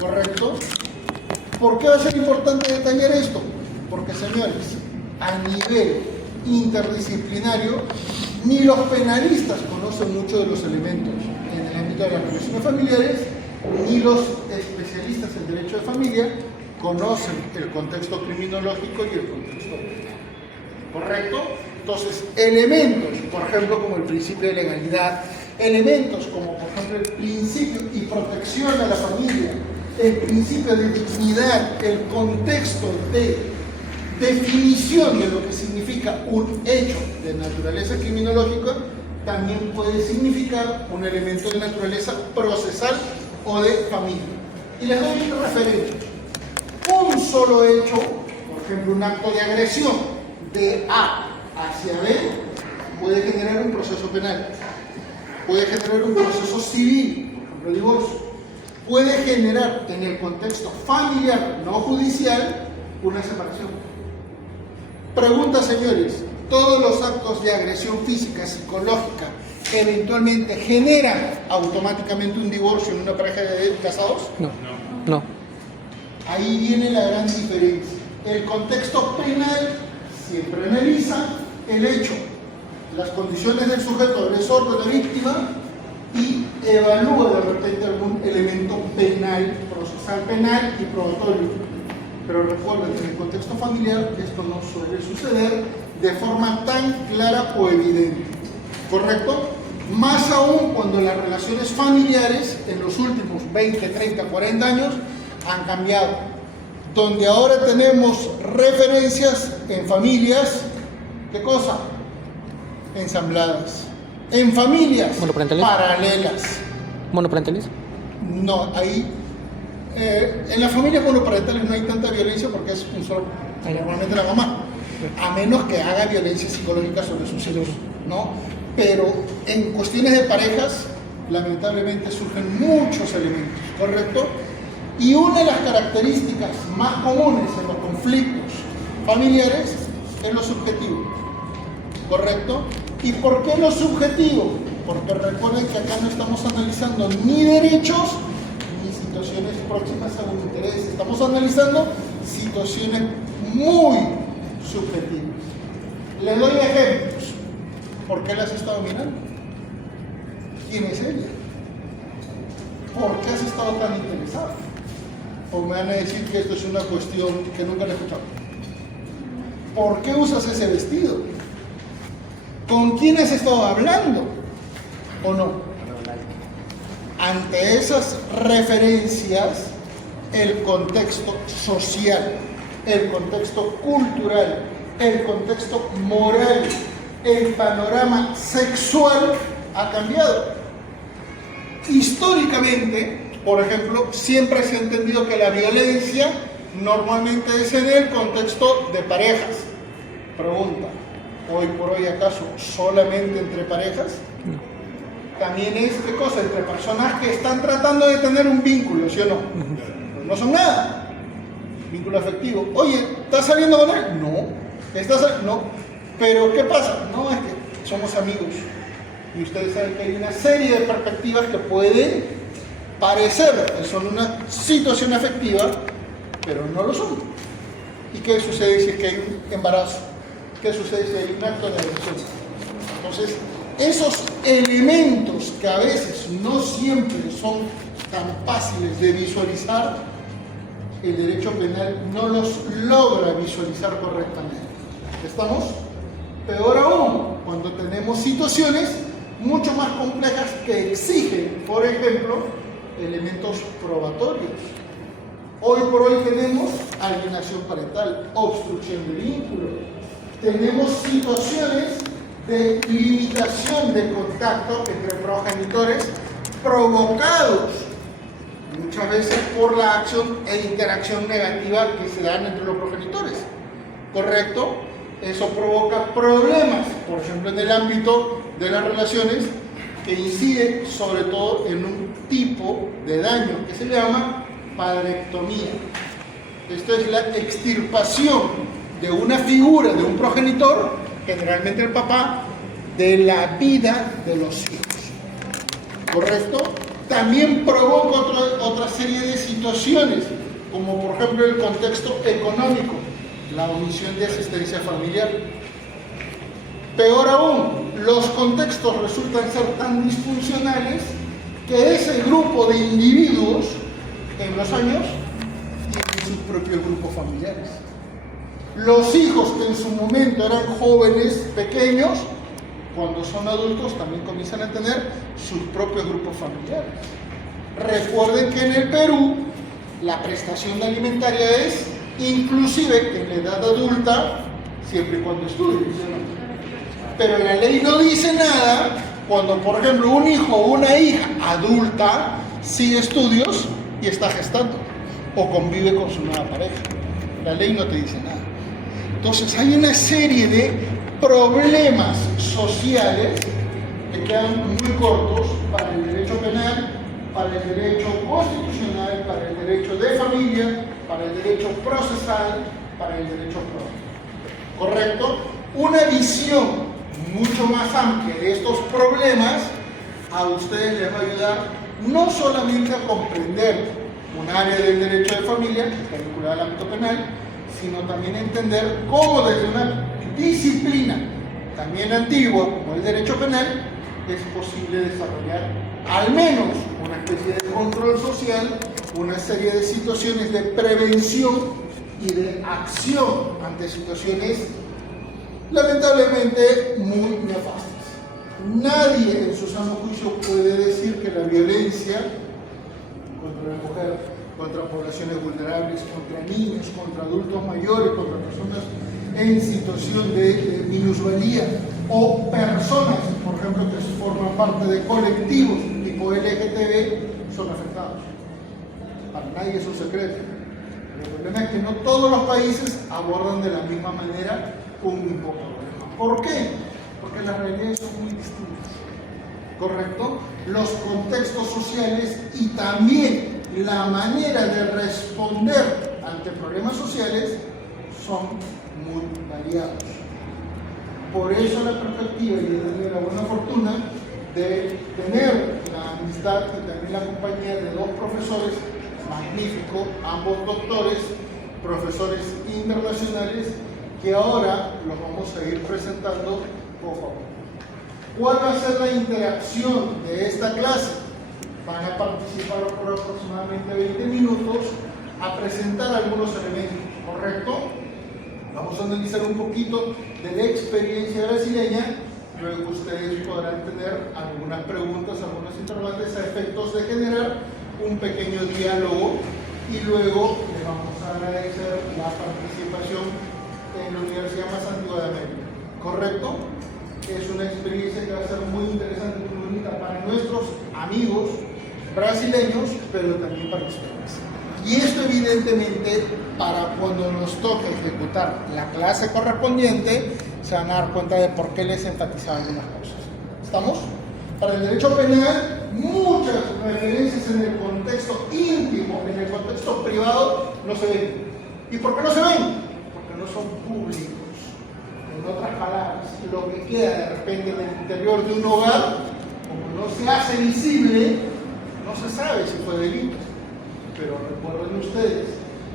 ¿correcto? ¿Por qué va a ser importante detallar esto? Porque, señores, a nivel interdisciplinario, ni los penalistas conocen mucho de los elementos en el ámbito de las relaciones familiares, ni los especialistas en derecho de familia conocen el contexto criminológico y el contexto penal. ¿Correcto? Entonces, elementos, por ejemplo, como el principio de legalidad, elementos como, por ejemplo, el principio y protección a la familia, el principio de dignidad, el contexto de definición de lo que significa un hecho de naturaleza criminológica, también puede significar un elemento de naturaleza procesal o de familia. Y les doy un referente. Un solo hecho, por ejemplo, un acto de agresión de A hacia B, puede generar un proceso penal, puede generar un proceso civil, por ejemplo, divorcio, puede generar en el contexto familiar, no judicial, una separación. Pregunta, señores, ¿todos los actos de agresión física, psicológica, eventualmente generan automáticamente un divorcio en una pareja de casados? No. Ahí viene la gran diferencia. El contexto penal siempre analiza el hecho, las condiciones del sujeto agresor de la víctima y evalúa de repente algún elemento penal, procesal penal y probatorio. Pero recuerden que en el contexto familiar esto no suele suceder de forma tan clara o evidente. ¿Correcto? Más aún cuando las relaciones familiares en los últimos 20, 30, 40 años han cambiado. Donde ahora tenemos referencias en familias, ¿qué cosa? Ensambladas. En familias paralelas. ¿Monoparentalismo? No, ahí en las familias monoparentales no hay tanta violencia porque es un solo, normalmente la mamá, a menos que haga violencia psicológica sobre sus hijos, ¿no? Pero en cuestiones de parejas, lamentablemente surgen muchos elementos, ¿correcto? Y una de las características más comunes en los conflictos familiares es lo subjetivo, ¿correcto? ¿Y por qué lo subjetivo? Porque recuerden que acá no estamos analizando ni derechos ni situaciones próximas a un interés. Estamos analizando situaciones muy subjetivas. Les doy ejemplos. ¿Por qué la has estado mirando? ¿Quién es ella? ¿Por qué has estado tan interesado? O me van a decir que esto es una cuestión que nunca le he escuchado. ¿Por qué usas ese vestido? ¿Con quién has estado hablando? ¿O no? Ante esas referencias, el contexto social, el contexto cultural, el contexto moral, el panorama sexual ha cambiado. Históricamente, por ejemplo, siempre se ha entendido que la violencia normalmente es en el contexto de parejas. Pregunta, ¿hoy por hoy acaso solamente entre parejas? No. También es, ¿qué cosa? Entre personas que están tratando de tener un vínculo, ¿sí o no? Pues no son nada. Vínculo afectivo. Oye, ¿estás saliendo con él? No. No. Pero, ¿qué pasa? No, es que somos amigos. Y ustedes saben que hay una serie de perspectivas que pueden parecer que son una situación afectiva, pero no lo son. ¿Y qué sucede si es que hay un embarazo? ¿Qué sucede si hay un acto de agresión? Entonces, esos elementos que a veces no siempre son tan fáciles de visualizar, el derecho penal no los logra visualizar correctamente. ¿Estamos? Peor aún, cuando tenemos situaciones mucho más complejas que exigen, por ejemplo, elementos probatorios. Hoy por hoy tenemos alienación parental, obstrucción de vínculo, tenemos situaciones de limitación de contacto entre progenitores provocados muchas veces por la acción e interacción negativa que se dan entre los progenitores, ¿correcto? Eso provoca problemas, por ejemplo, en el ámbito de las relaciones, que incide sobre todo en un tipo de daño que se llama padrectomía. Esto es la extirpación de una figura de un progenitor, generalmente el papá, de la vida de los hijos. ¿Correcto? también provoca otra serie de situaciones, como por ejemplo el contexto económico, la omisión de asistencia familiar. Peor aún, los contextos resultan ser tan disfuncionales que ese grupo de individuos en los años tienen sus propios grupos familiares. Los hijos que en su momento eran jóvenes, pequeños, cuando son adultos también comienzan a tener sus propios grupos familiares. Recuerden que en el Perú la prestación alimentaria es inclusive en la edad adulta, siempre y cuando estudien. Pero la ley no dice nada cuando, por ejemplo, un hijo o una hija adulta sigue estudios y está gestando o convive con su nueva pareja. La ley no te dice nada. Entonces hay una serie de problemas sociales que quedan muy cortos para el derecho penal, para el derecho constitucional, para el derecho de familia, para el derecho procesal, para el derecho pródigo. ¿Correcto? Una visión mucho más amplia de estos problemas a ustedes les va a ayudar no solamente a comprender un área del derecho de familia que está vinculada al ámbito penal, sino también a entender cómo desde una disciplina también antigua como el derecho penal es posible desarrollar al menos una especie de control social, una serie de situaciones de prevención y de acción ante situaciones lamentablemente muy nefastas. Nadie en su sano juicio puede decir que la violencia contra la mujer, contra poblaciones vulnerables, contra niños, contra adultos mayores, contra personas en situación de minusvalía o personas, por ejemplo, que forman parte de colectivos tipo LGTB, son afectados. Para nadie es un secreto. El problema es que no todos los países abordan de la misma manera un mismo problema. ¿Por qué? Porque las realidades son muy distintas. ¿Correcto? Los contextos sociales y también la manera de responder ante problemas sociales son muy variados. Por eso la perspectiva, y he tenido la buena fortuna de tener la amistad y también la compañía de dos profesores magníficos, ambos doctores, profesores internacionales, que ahora los vamos a ir presentando poco a poco. ¿Cuál va a ser la interacción de esta clase? Van a participar por aproximadamente 20 minutos a presentar algunos elementos, ¿correcto? Vamos a analizar un poquito de la experiencia brasileña, luego ustedes podrán tener algunas preguntas, algunos interrogantes a efectos de generar un pequeño diálogo y luego les vamos a agradecer la participación en la Universidad más antigua de América, ¿correcto? Es una experiencia que va a ser muy interesante, muy bonita para nuestros amigos brasileños, pero también para ustedes. Y esto evidentemente para cuando nos toque ejecutar la clase correspondiente se van a dar cuenta de por qué les enfatizaba algunas cosas. ¿Estamos? Para el derecho penal, muchas referencias en el contexto íntimo, en el contexto privado, no se ven. ¿Y por qué no se ven? Porque no son públicos. En otras palabras, lo que queda de repente en el interior de un hogar, como no se hace visible, no se sabe si fue delito. Pero recuerden ustedes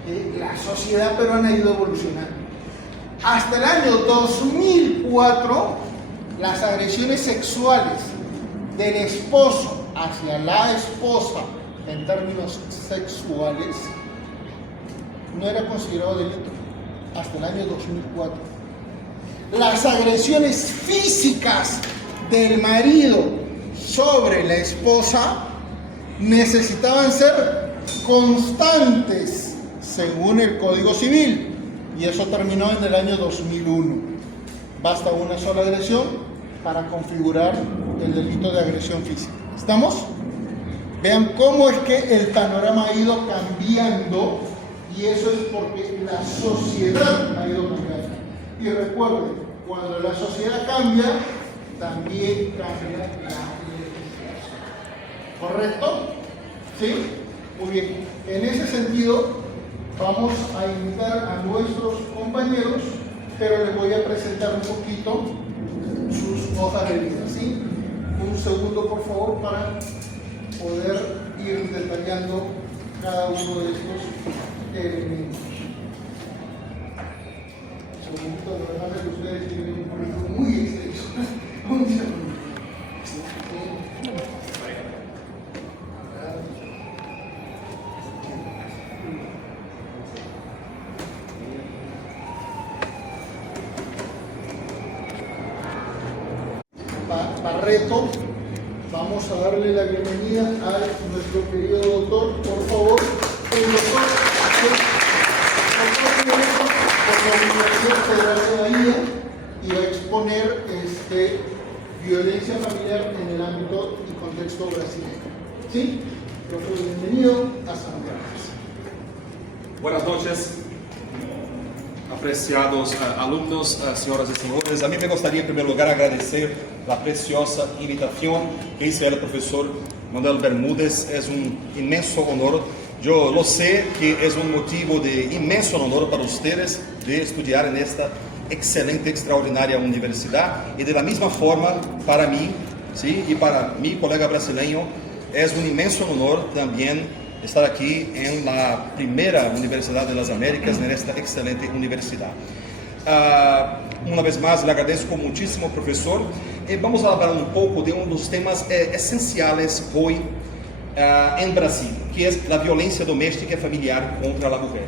que la sociedad peruana ha ido evolucionando. Hasta el año 2004, las agresiones sexuales del esposo hacia la esposa en términos sexuales no era considerado delito. Hasta el año 2004. Las agresiones físicas del marido sobre la esposa necesitaban ser constantes según el Código Civil, y eso terminó en el año 2001. Basta una sola agresión para configurar el delito de agresión física. ¿Estamos? Vean cómo es que el panorama ha ido cambiando, y eso es porque la sociedad ha ido cambiando. Y recuerden, cuando la sociedad cambia, también cambia la legislación. ¿Correcto? ¿Sí? Muy bien. En ese sentido, vamos a invitar a nuestros compañeros, pero les voy a presentar un poquito sus hojas de vida, ¿sí? Un segundo, por favor, para poder ir detallando cada uno de estos elementos. Un segundito, lo que pasa es que ustedes tienen un currículum muy extenso. Un segundo. Barreto, vamos a darle la bienvenida a nuestro querido doctor, por favor, el doctor por la Universidad Federal de Bahía, y va a exponer violencia familiar en el ámbito y contexto brasileño. ¿Sí? Profesor, bienvenido a Santiago. Buenas noches, apreciados alumnos, señoras y señores. A mí me gustaría en primer lugar agradecer la preciosa invitación que hizo el profesor Manuel Bermúdez. Es un inmenso honor. Yo lo sé que es un motivo de inmenso honor para ustedes de estudiar en esta excelente, extraordinaria universidad, y de la misma forma para mí, ¿sí? Y para mi colega brasileño es un inmenso honor también estar aquí en la primera Universidad de las Américas, en esta excelente universidad. Una vez más, le agradezco muchísimo, profesor. Vamos a hablar un poco de uno de los temas esenciales hoy en Brasil, que es la violencia doméstica y familiar contra la mujer.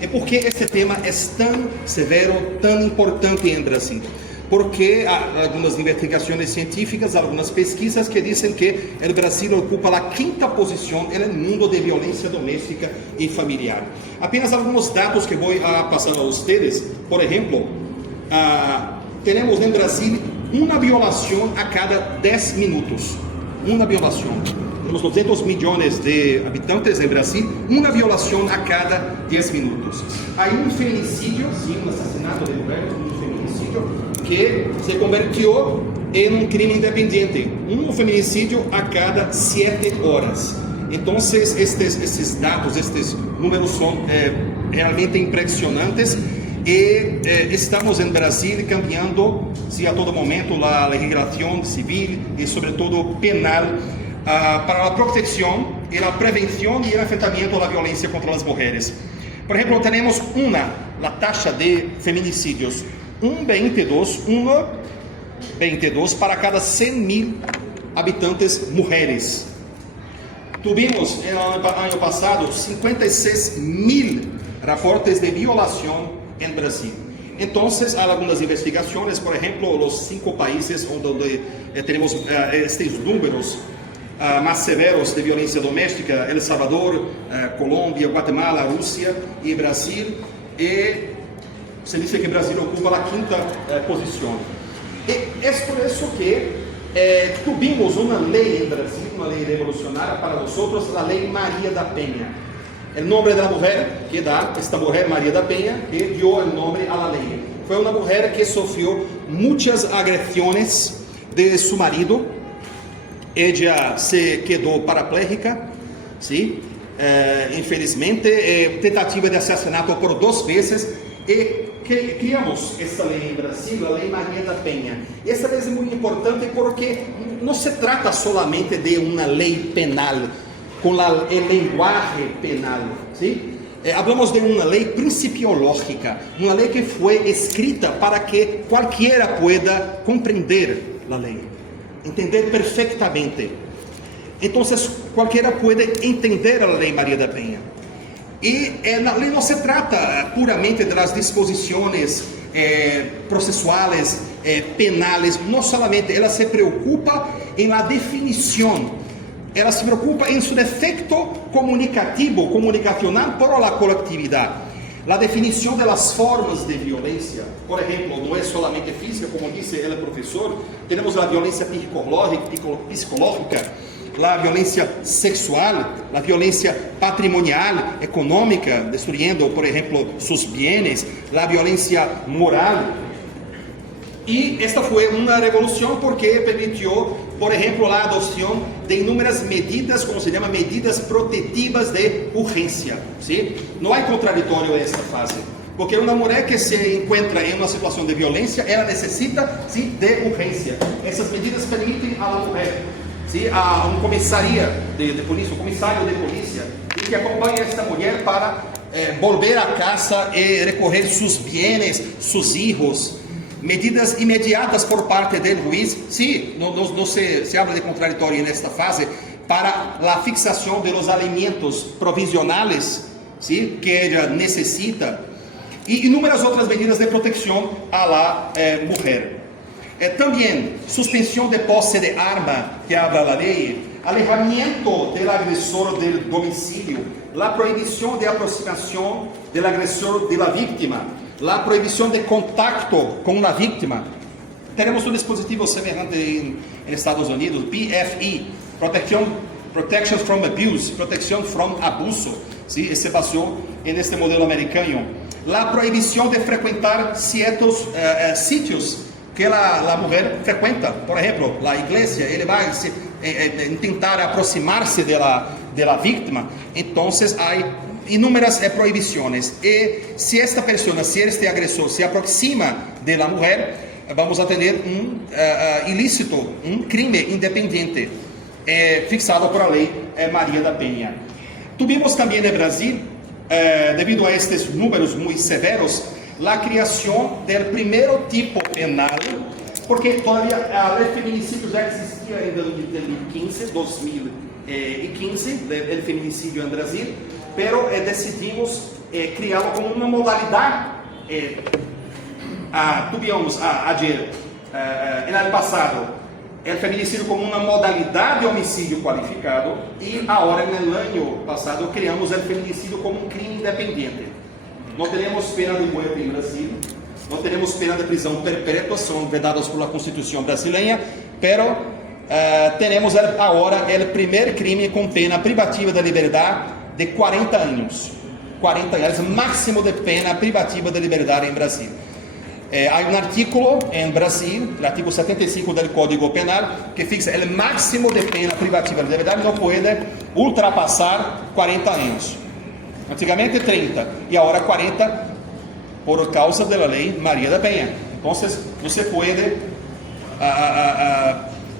¿Y por qué este tema es tan severo, tan importante en Brasil? Porque hay algunas investigaciones científicas, algunas pesquisas que dicen que el Brasil ocupa la 5ª posición en el mundo de violencia doméstica y familiar. Apenas algunos datos que voy a pasar a ustedes. Por ejemplo, tenemos en Brasil una violación a cada 10 minutos. Una violación. Tenemos 200 millones de habitantes en Brasil, una violación a cada 10 minutos. Hay un feminicidio, sí, un asesinato de mujeres, un feminicidio, que se convirtió en un crimen independiente. Un feminicidio a cada 7 horas. Entonces, estos datos, estos números son realmente impresionantes. Y estamos en Brasil cambiando, sí, a todo momento la legislación civil y sobre todo penal para la protección y la prevención y el enfrentamiento a la violencia contra las mujeres. Por ejemplo, tenemos la tasa de feminicidios, 22 para cada 100.000 habitantes mujeres. Tuvimos el año pasado 56.000 reportes de violación en Brasil. Entonces, hay algunas investigaciones, por ejemplo, los 5 países donde tenemos estos números más severos de violencia doméstica: El Salvador, Colombia, Guatemala, Rusia y Brasil. Y se dice que Brasil ocupa la 5ª posición. Y es por eso que tuvimos una ley en Brasil, una ley revolucionaria para nosotros, la ley María da Penha. El nombre de la mujer que da, esta mujer María da Penha, que dio el nombre a la ley. Fue una mujer que sufrió muchas agresiones de su marido. Ella se quedó parapléjica, ¿sí? Infelizmente, tentativa de asesinato por 2 veces. Y criamos esta ley en Brasil, la ley María da Penha. Esta ley es muy importante porque no se trata solamente de una ley penal, con el lenguaje penal, ¿sí? Hablamos de una ley principiológica, una ley que fue escrita para que cualquiera pueda comprender la ley, entender perfectamente. Entonces, cualquiera puede entender a la ley María da Penha. Y la ley no se trata puramente de las disposiciones procesuales, penales, no solamente, ela se preocupa en la definición. Ela se preocupa en su defecto comunicativo, comunicacional para la colectividad. La definición de las formas de violencia, por ejemplo, no es solamente física, como dice el profesor. Tenemos la violencia psicológica, la violencia sexual, la violencia patrimonial, económica, destruyendo, por ejemplo, sus bienes, la violencia moral. Y esta fue una revolución porque permitió, por ejemplo, la adopción de inúmeras medidas, como se llama, medidas protectivas de urgencia, ¿sí? No hay contradictorio en esta fase, porque una mujer que se encuentra en una situación de violencia, ella necesita, ¿sí?, de urgencia. Esas medidas permiten a la mujer, ¿sí?, ¿sí? A un comisario de policía, y que acompaña a esta mujer para volver a casa y recoger sus bienes, sus hijos. Medidas inmediatas por parte del juez, sí, no se habla de contradictorio en esta fase, para la fixación de los alimentos provisionales, ¿sí? Que ella necesita, y inúmeras otras medidas de protección a la mujer. También suspensión de posse de arma, que habla la ley, alejamiento del agresor del domicilio, la prohibición de aproximación del agresor de la víctima, la prohibición de contacto con la víctima. Tenemos un dispositivo semejante en Estados Unidos, PFE, Protection from Abuse, protección from abuso, ¿sí? Se basó en este modelo americano. La prohibición de frecuentar ciertos sitios que la mujer frecuenta, por ejemplo, la iglesia, ele va a intentar aproximarse de la víctima, entonces hay inúmeras prohibiciones, y si esta persona, si este agresor se aproxima de la mujer, vamos a tener un ilícito, un crimen independiente, fixado por la ley María da Penha. Tuvimos también en Brasil, debido a estos números muy severos, la creación del primer tipo penal, porque todavía la ley feminicidio ya existía en 2015, el feminicidio en Brasil, pero decidimos criarlo como una modalidad. Tuvimos ayer, en el pasado, el feminicidio como una modalidad de homicidio cualificado, y ahora en el año pasado creamos el feminicidio como un crimen independiente. No tenemos pena de muerte en Brasil, no tenemos pena de prisión perpetua, son vedados por la Constitución brasileña, pero tenemos ahora el primer crimen con pena privativa de libertad de 40 años. 40 años, el máximo de pena privativa de libertad en Brasil. Hay un artículo en Brasil, el artículo 75 del Código Penal, que fixa el máximo de pena privativa de libertad, no puede ultrapasar 40 años. Antigamente 30 y ahora 40 por causa de la ley María da Penha. Entonces no se puede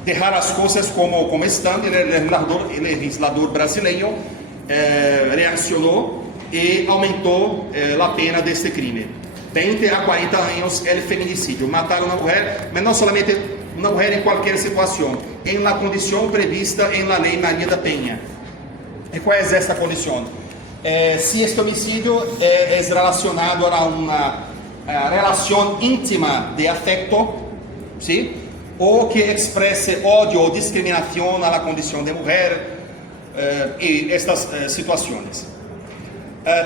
dejar las cosas como están. El legislador brasileño reaccionó y aumentó la pena de este crimen. 20 a 40 años el feminicidio, matar a una mujer, pero no solamente una mujer en cualquier situación, en la condición prevista en la ley María da Penha. ¿Y cuál es esta condición? Si este homicidio es relacionado a una relación íntima de afecto, ¿sí? O que exprese odio o discriminación a la condición de mujer, y estas situaciones.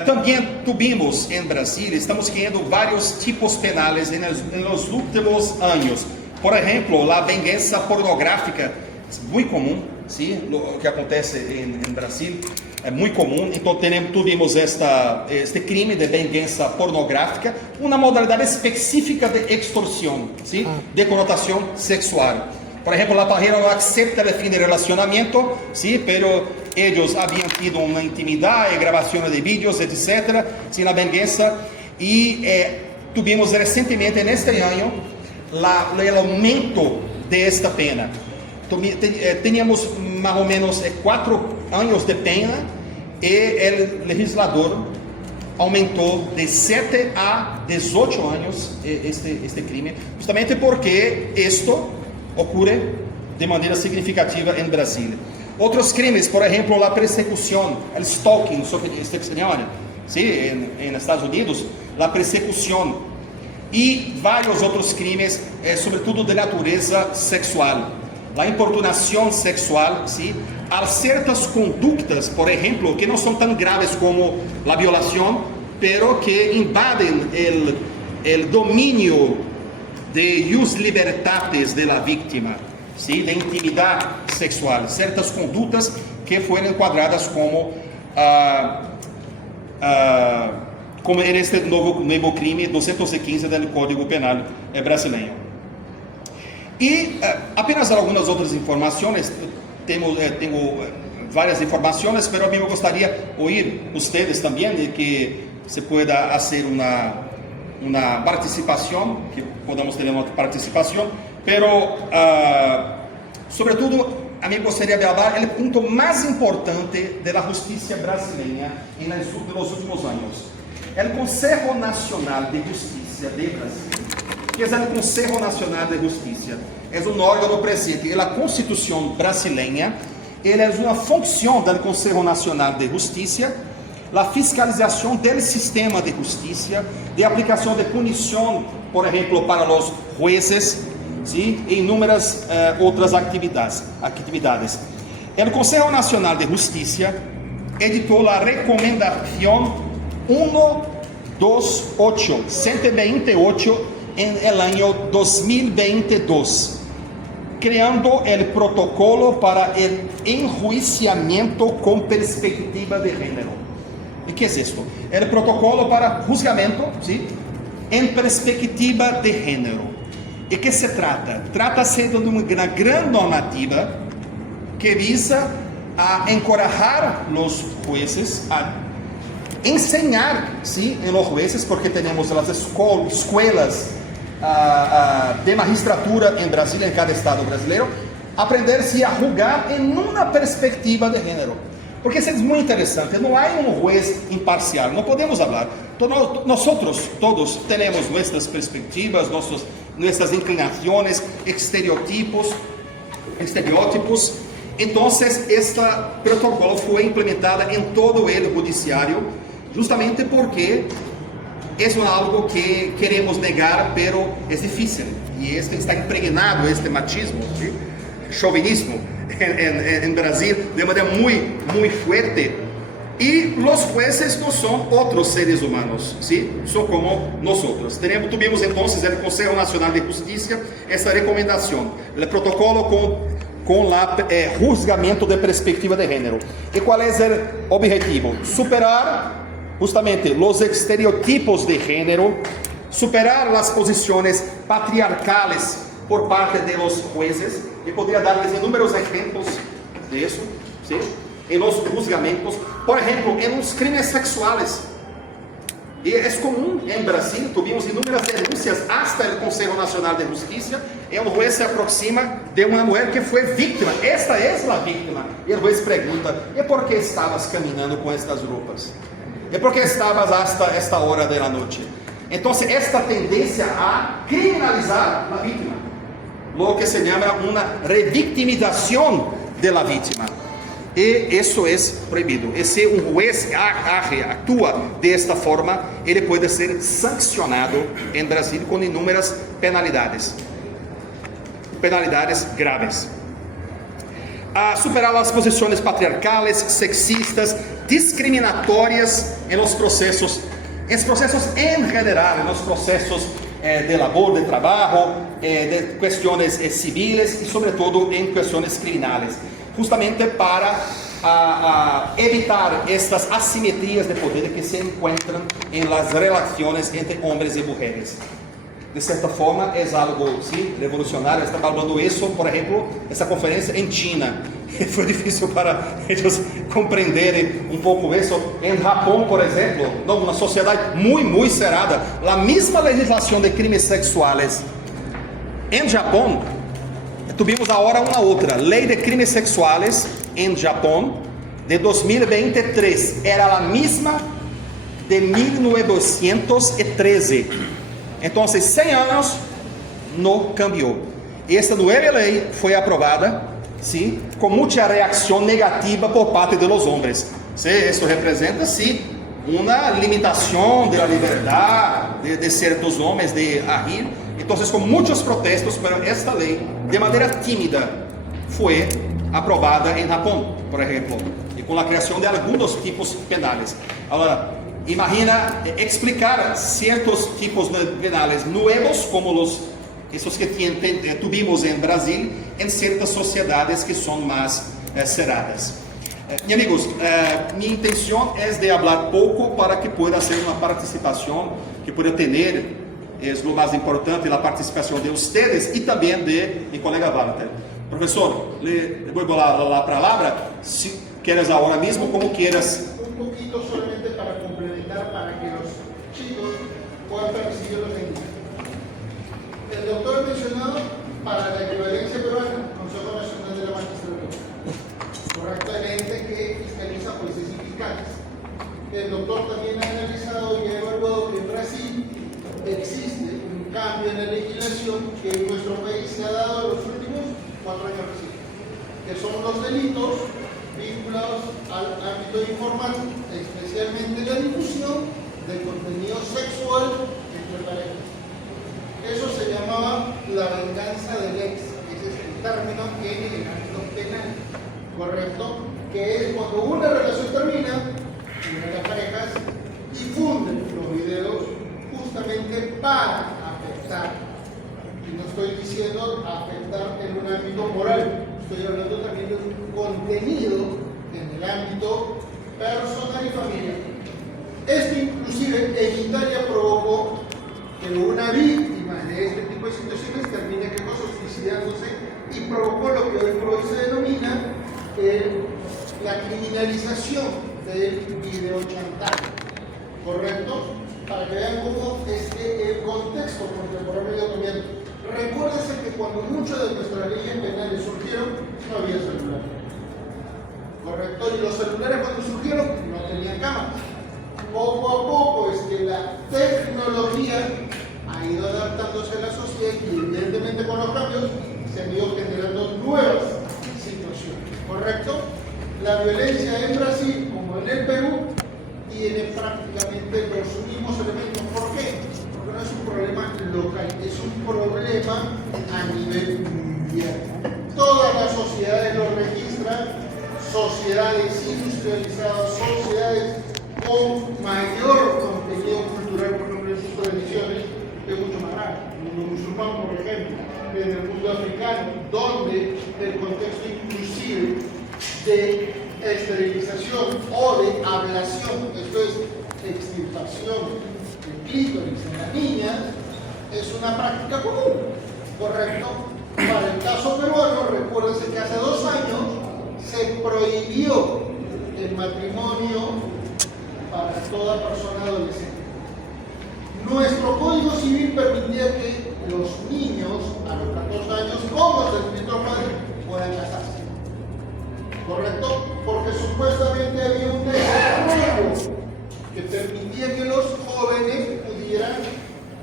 También tuvimos en Brasil, estamos creando varios tipos penales en los últimos años. Por ejemplo, la venganza pornográfica, es muy común, ¿sí? Lo que acontece en Brasil é muito comum. Então tuvimos este crime de venganza pornográfica, uma modalidade específica de extorsión, ¿sí? De conotación sexual. Por ejemplo, la pareja no acepta el fin de relacionamiento, ¿sí? Pero ellos habían tenido una intimidad, grabaciones de vídeos, etc., sin la venganza, y tuvimos recientemente en este año el aumento de esta pena. Teníamos más o menos 4 años de pena, y el legislador aumentou de 7 a 18 anos este crime, justamente porque isto ocorre de maneira significativa em Brasil. Outros crimes, por exemplo, a persecução, o stalking, ¿sí? En Estados Unidos, a persecução, e vários outros crimes, sobretudo de natureza sexual. A importunação sexual, ¿sí? Há certas conductas, por exemplo, que não são tão graves como a violação, pero que invadem o domínio de jus libertatis de la víctima, ¿sí? De intimidade sexual, certas condutas que foram enquadradas como en este novo crime 215 do Código Penal brasileiro. E apenas algumas outras informações, tenho várias informações, mas a mim me gostaria ouvir vocês também, de que se pueda fazer uma participação, que podamos ter uma participação, pero sobretudo a mí me gustaría hablar el punto más importante de la justicia brasileña en los últimos años. El Consejo Nacional de Justicia de Brasil, que es el Consejo Nacional de Justicia, es un órgano presente en la Constitución brasileña. Él es una función del Consejo Nacional de Justicia, la fiscalización del sistema de justicia, de aplicación de punición, por ejemplo, para los jueces, ¿sí? E inúmeras otras actividades. El Consejo Nacional de Justicia editó la recomendación 128 en el año 2022, creando el protocolo para el enjuiciamiento con perspectiva de género. ¿Y qué es esto? El protocolo para juzgamento, ¿sí? En perspectiva de género. ¿Y qué se trata? Trata-se de una gran normativa que visa a encorajar los jueces a enseñar, ¿sí? En los jueces, porque tenemos las escuelas de magistratura en Brasil, en cada estado brasileño, aprender-se a juzgar en una perspectiva de género. Porque eso es muy interesante, no hay un juez imparcial, no podemos hablar. Nosotros todos tenemos nuestras perspectivas, nuestras inclinaciones, estereotipos. Entonces, este protocolo fue implementado en todo el judiciario, justamente porque es algo que queremos negar, pero es difícil. Y está impregnado este machismo, ¿sí? Chauvinismo en Brasil de manera muy, muy fuerte. Y los jueces no son otros seres humanos, ¿sí? Son como nosotros. Tuvimos entonces el Consejo Nacional de Justicia esta recomendación, el protocolo con la juzgamento de perspectiva de género. ¿Y cuál es el objetivo? Superar justamente los estereotipos de género, superar las posiciones patriarcales por parte de los jueces, y podría darles inúmeros ejemplos de eso, ¿sí? En los juzgamentos, por ejemplo, en los crímenes sexuales. Y es común en Brasil, tuvimos inúmeras denuncias hasta el Consejo Nacional de Justicia, y un juez se aproxima de una mujer que fue víctima. Esta es la víctima. Y el juez pregunta: ¿y por qué estabas caminando con estas ropas? ¿Y por qué estabas hasta esta hora de la noche? Entonces, esta tendencia a criminalizar la víctima, lo que se llama una revictimización de la víctima. Y eso es prohibido. Y si un juez actúa de esta forma, él puede ser sancionado en Brasil con inúmeras penalidades graves. A superar las posiciones patriarcales, sexistas, discriminatorias en los procesos en general, en los procesos de labor, de trabajo, de cuestiones civiles y sobre todo en cuestiones criminales, justamente para evitar estas asimetrías de poder que se encuentran en las relaciones entre hombres y mujeres. De cierta forma es algo, ¿sí?, revolucionario. Estaba hablando eso, por ejemplo, esa conferencia en China. Fue difícil para ellos comprender un poco eso. En Japón, por ejemplo, una sociedad muy, muy cerrada, la misma legislación de crímenes sexuales. En Japón, tuvimos ahora una otra ley de crímenes sexuales en Japón de 2023. Era la misma de 1913. Entonces, 100 años no cambió. Esta nueva ley fue aprobada, ¿sí?, con mucha reacción negativa por parte de los hombres. ¿Sí? Eso representa, sí, una limitación de la libertad de ciertos hombres de agir. Entonces, con muchos protestos, pero esta ley, de manera tímida, fue aprobada en Japón, por ejemplo, y con la creación de algunos tipos penales. Ahora, imagina explicar ciertos tipos penales nuevos como esos que tuvimos en Brasil en ciertas sociedades que son más cerradas. Y amigos, mi intención es de hablar poco para que pueda hacer una participación que pueda tener, es lo más importante, la participación de ustedes y también de mi colega Walter. Profesor, le voy a dar la palabra, si quieres ahora mismo, como quieras. Un poquito solamente para complementar, para que los chicos puedan percibir los técnicos. El doctor ha mencionado para la equivalencia peruana, Consejo Nacional de la Magistratura. el doctor también ha analizado y ha evaluado que en Brasil existe un cambio en la legislación que en nuestro país se ha dado en los últimos 4 años recién, que son los delitos vinculados al ámbito informal, especialmente la difusión de contenido sexual entre parejas. Eso se llamaba la venganza del ex, ese es el término que en el ámbito penal, ¿correcto? Que es cuando una relación termina, una de las parejas difunde los videos justamente para afectar. Y no estoy diciendo afectar en un ámbito moral, estoy hablando también de un contenido en el ámbito personal y familiar. Esto inclusive en Italia provocó que una víctima de este tipo de situaciones termine suicidándose y provocó lo que hoy por hoy se denomina la criminalización del videochantaje, ¿correcto? Para que vean cómo es el contexto contemporáneo de también. Recuérdense que cuando muchas de nuestras leyes penales surgieron, no había celular, ¿correcto? Y los celulares cuando surgieron no tenían cámaras. Poco a poco es que la tecnología ha ido adaptándose a la sociedad y evidentemente con los cambios se han ido generando nuevas situaciones, ¿correcto? La violencia en Brasil como en el Perú tiene prácticamente los mismos elementos. ¿Por qué? Porque no es un problema local, es un problema a nivel mundial. Todas las sociedades lo registran, sociedades industrializadas, sociedades con mayor contenido cultural, por ejemplo, en sus tradiciones, es mucho más raro. En el mundo musulmán, por ejemplo, en el mundo africano, donde el contexto inclusive de esterilización o de ablación, esto es extirpación del clítoris en las niñas, es una práctica común, ¿correcto? Para el caso peruano, recuérdense que hace 2 años se prohibió el matrimonio para toda persona adolescente. Nuestro Código Civil permitía que los niños a los 14 años, como se escrito padre, puedan casarse. ¿Correcto? Porque supuestamente había un desarrollo que permitía que los jóvenes pudieran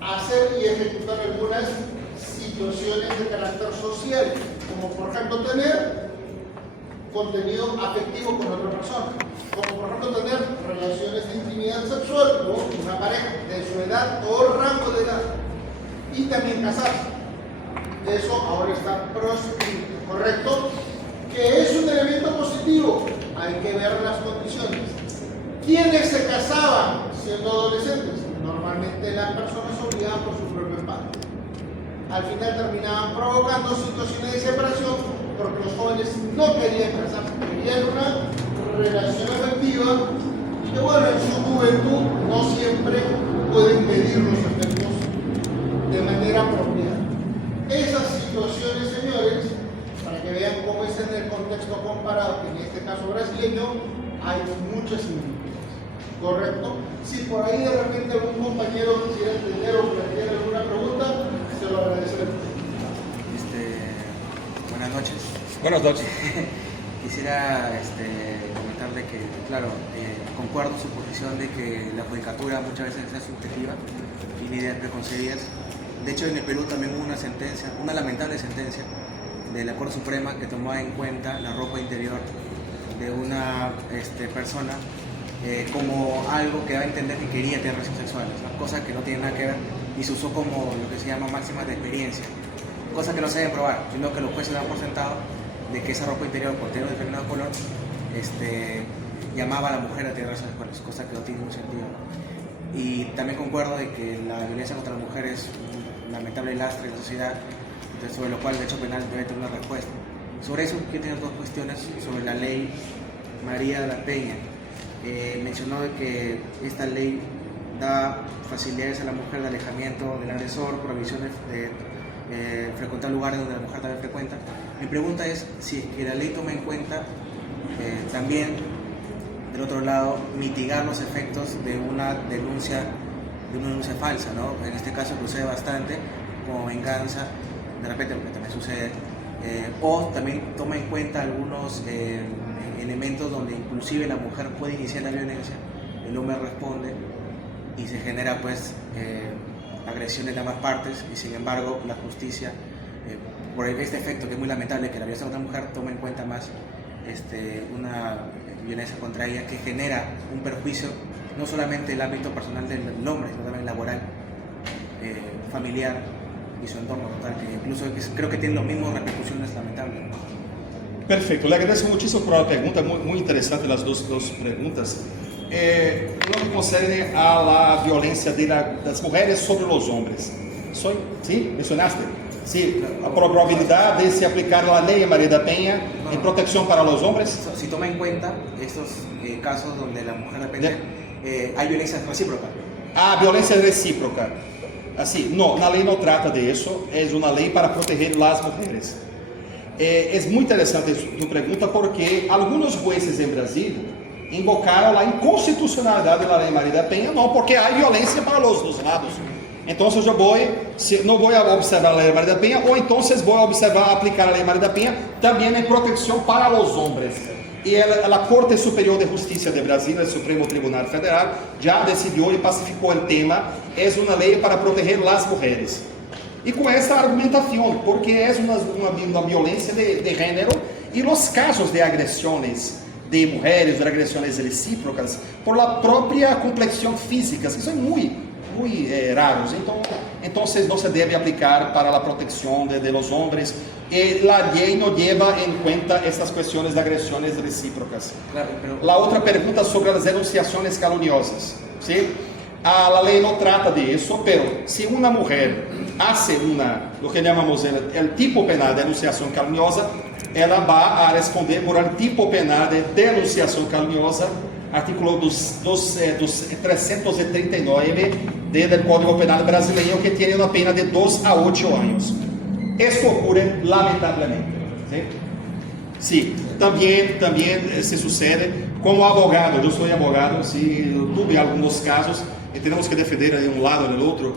hacer y ejecutar algunas situaciones de carácter social, como por ejemplo tener contenido afectivo con otra persona, como por ejemplo tener relaciones de intimidad sexual con una pareja de su edad o rango de edad, y también casarse. Eso ahora está proscrito, ¿correcto? Que es un elemento positivo, hay que ver las condiciones. ¿Quiénes se casaban siendo adolescentes? Normalmente las personas obligadas por su propio padre. Al final terminaban provocando situaciones de separación porque los jóvenes no querían casarse, querían una relación afectiva y que bueno, en su juventud no siempre pueden medir los efectos de manera apropiada. Esas situaciones, señores, para que vean cómo es en el contexto comparado, que en este caso brasileño, hay muchas similitudes, ¿correcto? Si por ahí de repente algún compañero quisiera entender o plantear alguna pregunta, se lo agradeceré. Buenas noches. Buenas noches. Quisiera comentarle que, claro, concuerdo en su posición de que la judicatura muchas veces es subjetiva, tiene ideas preconcebidas. De hecho, en el Perú también hubo una sentencia, una lamentable sentencia de la Corte Suprema que tomó en cuenta la ropa interior de una persona como algo que daba a entender que quería tener relaciones sexuales, ¿no? Cosa que no tiene nada que ver y se usó como lo que se llama máximas de experiencia, cosa que no se deben probar, sino que los jueces dan por sentado de que esa ropa interior, por tener un determinado color, llamaba a la mujer a tener relaciones sexuales, cosa que no tiene ningún sentido. Y también concuerdo de que la violencia contra la mujer es un lamentable lastre en la sociedad, sobre lo cual el derecho penal debe tener una respuesta. Sobre eso quiero tener 2 cuestiones sobre la ley María de la Peña. Mencionó de que esta ley da facilidades a la mujer de alejamiento del agresor, prohibiciones de frecuentar lugares donde la mujer también frecuenta. Mi pregunta es si es que la ley toma en cuenta también, del otro lado, mitigar los efectos de una denuncia falsa, ¿no? En este caso sucede bastante, como venganza, de repente lo que también sucede, o también toma en cuenta algunos elementos donde inclusive la mujer puede iniciar la violencia el hombre responde y se genera pues agresiones de ambas partes, y sin embargo la justicia, por este efecto que es muy lamentable, que la violencia contra la mujer toma en cuenta más una violencia contra ella que genera un perjuicio no solamente el ámbito personal del hombre, sino también laboral, familiar y su entorno total, que incluso creo que tiene las mismas repercusiones lamentables. Perfeito, le agradeço muitíssimo por la pergunta, muy interesante las dos preguntas. Lo que concerne a la violência das mulheres sobre os homens. ¿Sí? ¿Mencionaste? Sí, a probabilidad de se aplicar la ley María da Peña en protección para los hombres. Si toma en cuenta estos casos donde la mujer depende, hay violencia recíproca. Ah, violência recíproca. Assim, não, na lei não trata de isso, é uma lei para proteger as mulheres. É muito interessante tu pergunta porque alguns juízes em Brasil invocaram a inconstitucionalidade da lei Maria da Penha, não, porque há violência para os dois lados. Então eu não vou observar a lei Maria da Penha, ou então vou observar aplicar a lei Maria da Penha também em proteção para os homens. E a Corte Superior de Justiça de Brasil, o Supremo Tribunal Federal, já decidiu e pacificou o tema. É uma lei para proteger as mulheres. E com essa argumentação, porque é uma violência de gênero, e os casos de agressões de mulheres, de agressões recíprocas, por la própria complexão física, que são muito raros. Então não se deve aplicar para a proteção de los homens. E a lei não leva em conta essas questões de agressões recíprocas. Claro, a outra pergunta sobre as denunciações caluniosas. ¿Sí? A lei não trata de isso, pero se uma mulher hace lo que llamamos el tipo penal de denunciação caluniosa, ela vai a responder por el tipo penal de denunciação caluniosa, artículo 339 del Código Penal brasileiro, que tem uma pena de 2 a 8 anos. Esto ocurre lamentablemente. ¿Sí? También se sucede como abogado. Eu sou abogado, sí, tuve alguns casos e temos que defender de um lado e do outro,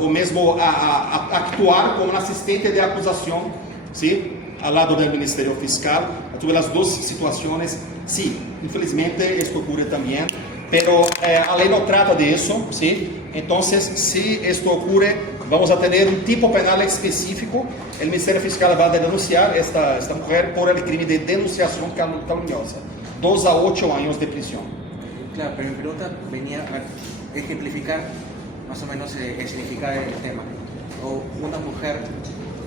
ou mesmo actuar como assistente de acusação, ¿sí? Ao lado do Ministério Fiscal. Tuve as duas situações. Sí, infelizmente esto ocurre também, pero a lei não trata de isso, ¿sí? Entonces, si esto ocurre, vamos a tener un tipo penal específico. El Ministerio Fiscal va a denunciar esta mujer por el crimen de denunciación caluniosa. 2 a 8 años de prisión. Claro, pero mi pregunta venía a ejemplificar, más o menos significar el tema. O una mujer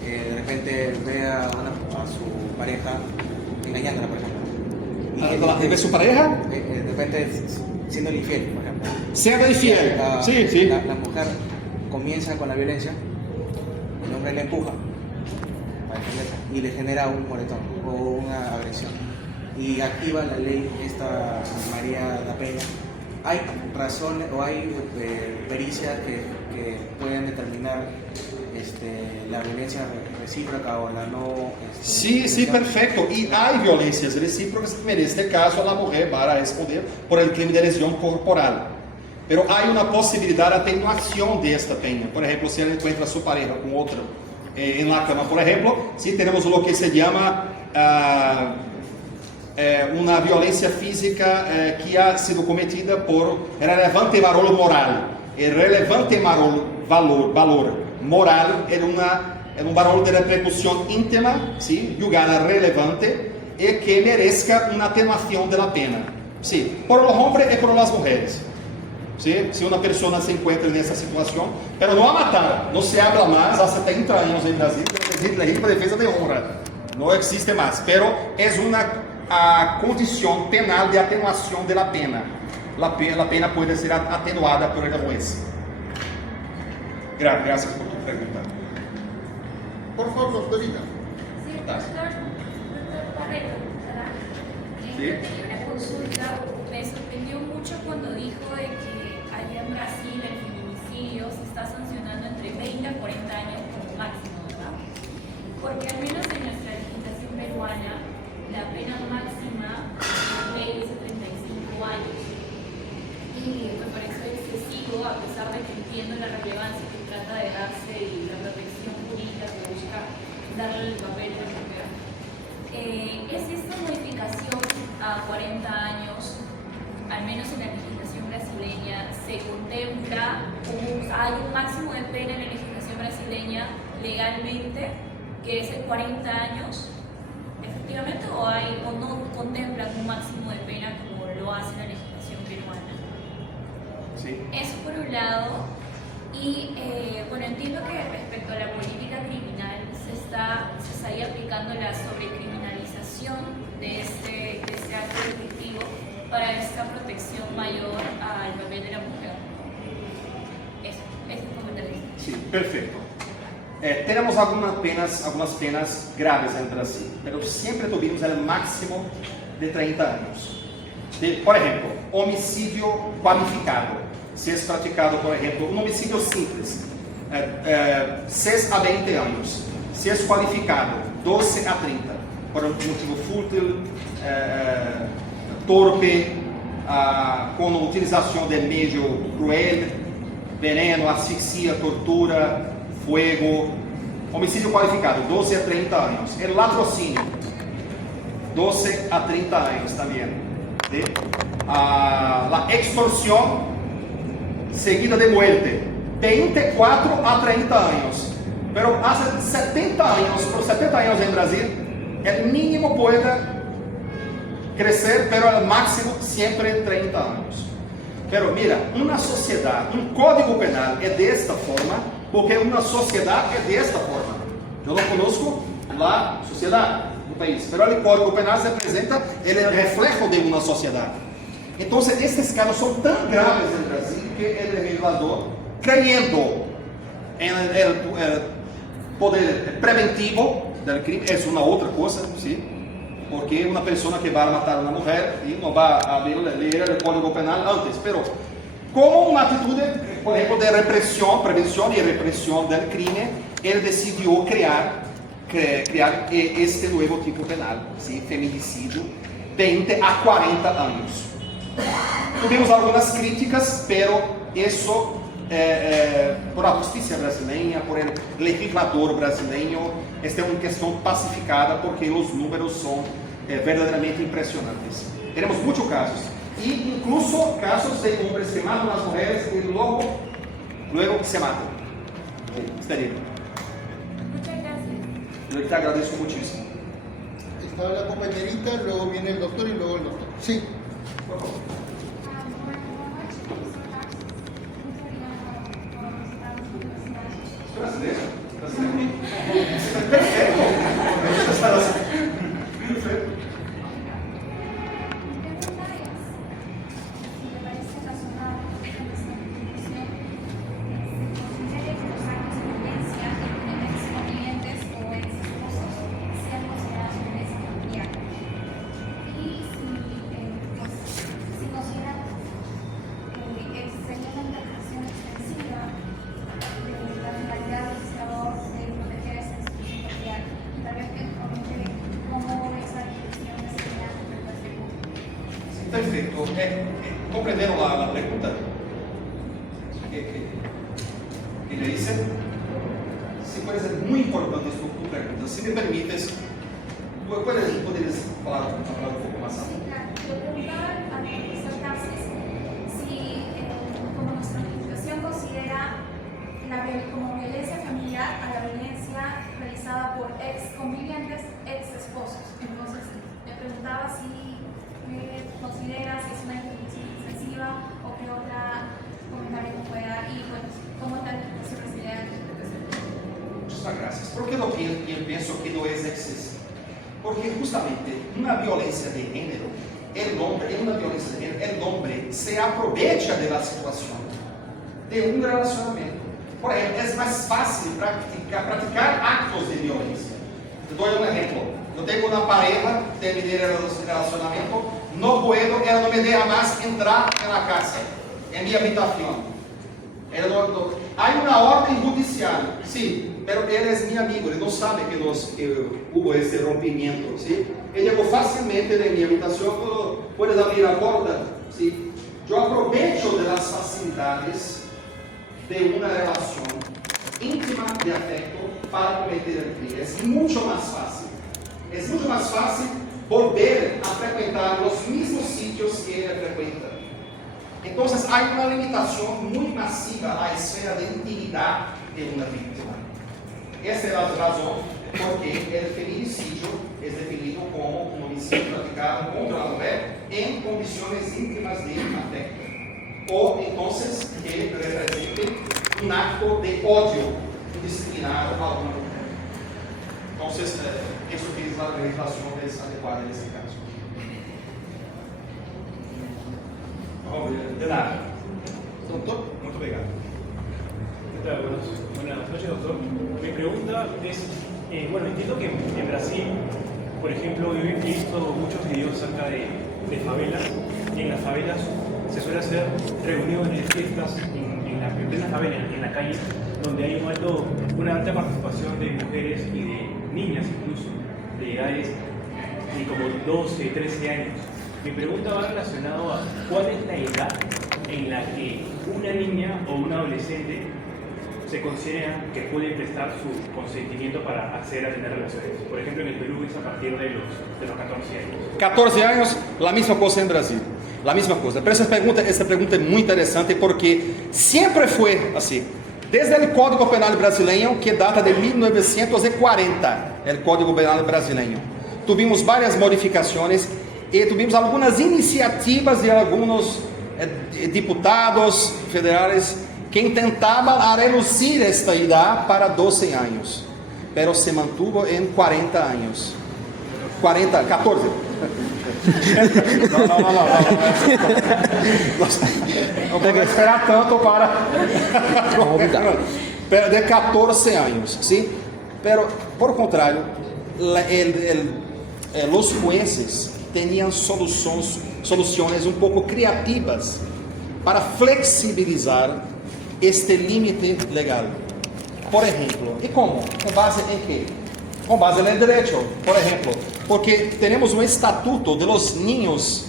de repente ve a su pareja engañándola, por ejemplo. ¿Ve su pareja? De repente siendo infiel, por ejemplo. Siendo infiel, sí. La mujer comienza con la violencia, el hombre le empuja para defenderse y le genera un moretón o una agresión. Y activa la ley esta María da Peña. ¿Hay razones o hay pericias que pueden determinar la violencia recíproca o la no? Sí, perfecto. Y hay violencias recíprocas, en este caso la mujer va a responder por el crimen de lesión corporal. Pero hay una posibilidad de atenuación de esta pena. Por ejemplo, si él encuentra a su pareja con otra en la cama, por ejemplo, si tenemos lo que se llama una violencia física que ha sido cometida por relevante valor moral. El relevante valor moral era un valor de repercusión íntima, ¿sí? Julgada relevante y que merezca una atenuación de la pena, ¿sí? Por los hombres y por las mujeres. ¿Sí? Si una persona se encuentra en esa situación, pero no a matar, no se habla más hace 30 años en Brasil de legítima defensa de honra, no existe más, pero es una condición penal de atenuación de la pena. La pena puede ser atenuada por el juez. Gracias por tu pregunta. Por favor, Dorita. Sí, doctor Barreto, ¿verdad? Sí. Tenía una consulta, me sorprendió mucho cuando dijo de que allá en Brasil el feminicidio se está sancionando entre 20 a 40 años como máximo, ¿verdad? Porque al menos en nuestra legislación peruana la pena máxima en ley es de 35 años. Y me parece excesivo, a pesar de que entiendo la relevancia que trata de darse y la protección jurídica que busca darle el papel de la mujer. ¿Es esta modificación a 40 años, al menos en la legislación brasileña se contempla, hay un máximo de pena en la legislación brasileña legalmente, que es de 40 años, efectivamente, o no contemplan un máximo de pena como lo hace la legislación peruana. Sí. Eso por un lado. Y bueno, entiendo que respecto a la política criminal se estaría aplicando la sobrecriminalización de este acto delictivo para esta protección mayor al papel de la mujer. Eso, ese es el comentario. Sí, perfecto. Tenemos algunas penas graves en Brasil, pero siempre tuvimos el máximo de 30 años. Por ejemplo, homicidio cualificado. Si es practicado, por ejemplo, un homicidio simples, 6 a 20 años. Si es cualificado, 12 a 30, por un motivo fútil, torpe, con utilización de medio cruel, veneno, asfixia, tortura, fuego. Homicidio cualificado, 12 a 30 años. El latrocinio, 12 a 30 años también. ¿Sí? La extorsión seguida de muerte, 24 a 30 años. Pero hace 70 años, por 70 años en Brasil, el mínimo puede crecer, pero el máximo siempre 30 años. Pero mira, una sociedad, un código penal es de esta forma, porque una sociedad es de esta forma. Yo no conozco la sociedad del país, pero el código penal se presenta el reflejo de una sociedad. Entonces, estos casos son tan graves en Brasil que el legislador, creyendo en el poder preventivo del crimen, es una otra cosa, ¿sí? Porque una persona que va a matar a una mujer y no va a leer el Código Penal antes, pero como una actitud, por ejemplo, de represión, prevención y represión del crimen, él decidió crear este nuevo tipo penal, ¿sí? Feminicidio, 20 a 40 años. Tuvimos algunas críticas, pero eso por la justicia brasileña, por el legislador brasileño, esta es una cuestión pacificada porque los números son verdaderamente impresionantes. Tenemos muchos casos, e incluso casos de hombres que matan a las mujeres y luego se matan. Está bien. Muchas gracias. Yo te agradezco muchísimo. Está la compañerita, luego viene el doctor y luego el doctor. Sí. Por favor. Brasileiro? Brasileiro? Perfeito! Perfeito! Perfecto. ¿Comprendieron la pregunta que le hice? Sí, puede ser muy importante tu pregunta. Si me permites, ¿puedes hablar un poco más alto? Sí, claro. Yo preguntaba al profesor Tarsis si, como nuestra legislación considera como violencia familiar a la violencia realizada por ex convivientes, ex esposos. Entonces, me preguntaba si considera si es una intervención excesiva o qué otra comentario que pueda dar y pues cómo está la legislación brasileña. Muchas gracias. ¿Por qué yo pienso que no es excesivo? Porque justamente una violencia de género, el hombre se aprovecha de la situación de un relacionamiento. Por ejemplo, es más fácil practicar actos de violencia. Te doy un ejemplo. Yo tengo una pareja, terminé el relacionamiento, no puedo, ella no me deja más entrar en la casa, en mi habitación. Hay una orden judicial, sí, pero él es mi amigo, él no sabe que hubo ese rompimiento, ¿sí? Él llegó fácilmente de mi habitación, puedes abrir la puerta, ¿sí? Yo aprovecho de las facilidades de una relación íntima de afecto para cometer el crimen. Es mucho más fácil. Es mucho más fácil volver a frecuentar los mismos sitios que ella frecuenta. Entonces hay una limitación muy masiva a la esfera de intimidad de una víctima. Esa es la razón por que el feminicidio es definido como un homicidio practicado contra la mujer en condiciones íntimas de afecto, o entonces que represente un acto de odio indisciplinado a una mujer. Entonces, eso que es la legislación es adecuada en este caso. De nada. Doctor, muito obrigado. ¿Qué tal? Buenas noches, doctor. Mi pregunta es, bueno, entiendo que en Brasil, por ejemplo, yo he visto muchos videos acerca de favelas, y en las favelas se suele hacer reuniones, fiestas en la favela, en la calle, donde hay una alta participación de mujeres y de niñas incluso, de edades de como 12, 13 años. Mi pregunta va relacionado a cuál es la edad en la que una niña o un adolescente se considera que puede prestar su consentimiento para acceder a tener relaciones. Por ejemplo, en el Perú es a partir de los 14 años. 14 años, la misma cosa en Brasil. La misma cosa. Pero esa pregunta es muy interesante porque siempre fue así. Desde el Código Penal brasileño, que data de 1940, el Código Penal brasileño. Tuvimos varias modificaciones e tuvimos algumas iniciativas de alguns diputados federais que intentavam reducir esta idade para 12 anos, pero se mantuvo em 40 anos. 14. Não tem que esperar tanto para. Pero de 14 anos, ¿sí? Pero, por contrário, os jueces tinham soluções um pouco criativas para flexibilizar este límite legal. Por exemplo, e como? Com base em quê? Com base no direito, por exemplo, porque temos um estatuto de los niños,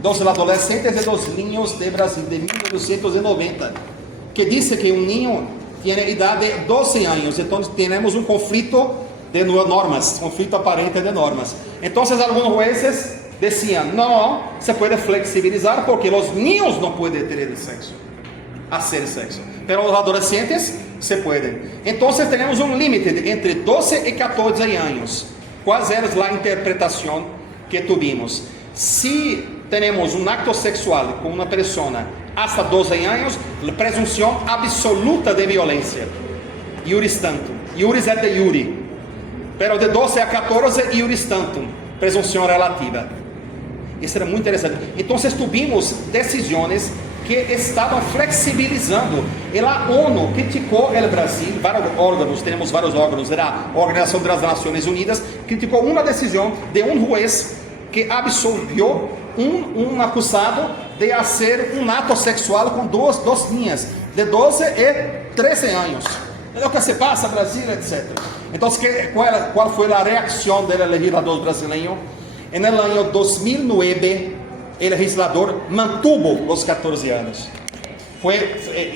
dos adolescentes e dos niños de Brasil de 1990, que diz que um niño tem idade de 12 anos, então temos um conflito de normas, conflito aparente de normas. Então, alguns jueces diziam, não, se pode flexibilizar porque os niños não podem ter sexo, hacer sexo, pero os adolescentes se pueden. Entonces tenemos un límite entre 12 y 14 años. ¿Cuál es la interpretación que tuvimos? Si tenemos un acto sexual con una persona hasta 12 años, la presunción absoluta de violencia. Iuris tantum. Iuris et de iuri. Pero de 12 a 14, iuris tantum. Presunción relativa. Isso era muito interessante. Então, tuvimos decisões que estavam flexibilizando. E a ONU criticou o Brasil, temos vários órgãos, a Organização das Nações Unidas, criticou uma decisão de um juiz que absolviu um acusado de fazer um ato sexual com duas niñas, de 12 e 13 anos. É o que se passa, Brasil, etc. Então, qual foi a reação do legislador brasileiro? En el año 2009, el legislador mantuvo los 14 años.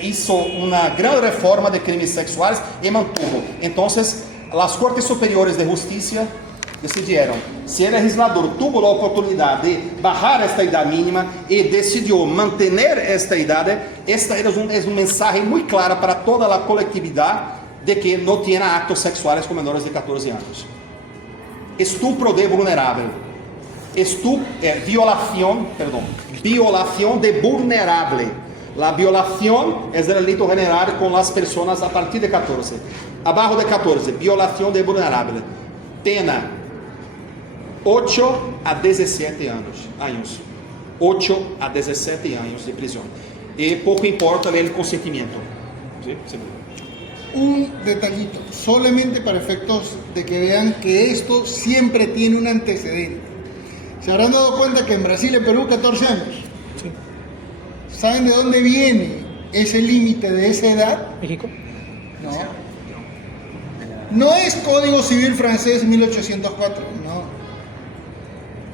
Hizo una gran reforma de crímenes sexuales y mantuvo. Entonces, las Cortes Superiores de Justicia decidieron, si el legislador tuvo la oportunidad de bajar esta edad mínima y decidió mantener esta edad, esta es un mensaje muy claro para toda la colectividad de que no tiene actos sexuales con menores de 14 años. Estupro de vulnerable. Violación de vulnerable. La violación es el delito general con las personas a partir de 14. Abajo de 14, violación de vulnerable. Pena 8 a 17 años. 8 a 17 años de prisión. Y poco importa el consentimiento. ¿Sí? Sí. Un detallito, solamente para efectos de que vean que esto siempre tiene un antecedente. ¿Se habrán dado cuenta que en Brasil y en Perú 14 años? Sí. ¿Saben de dónde viene ese límite de esa edad? ¿México? No. No es Código Civil francés 1804, no.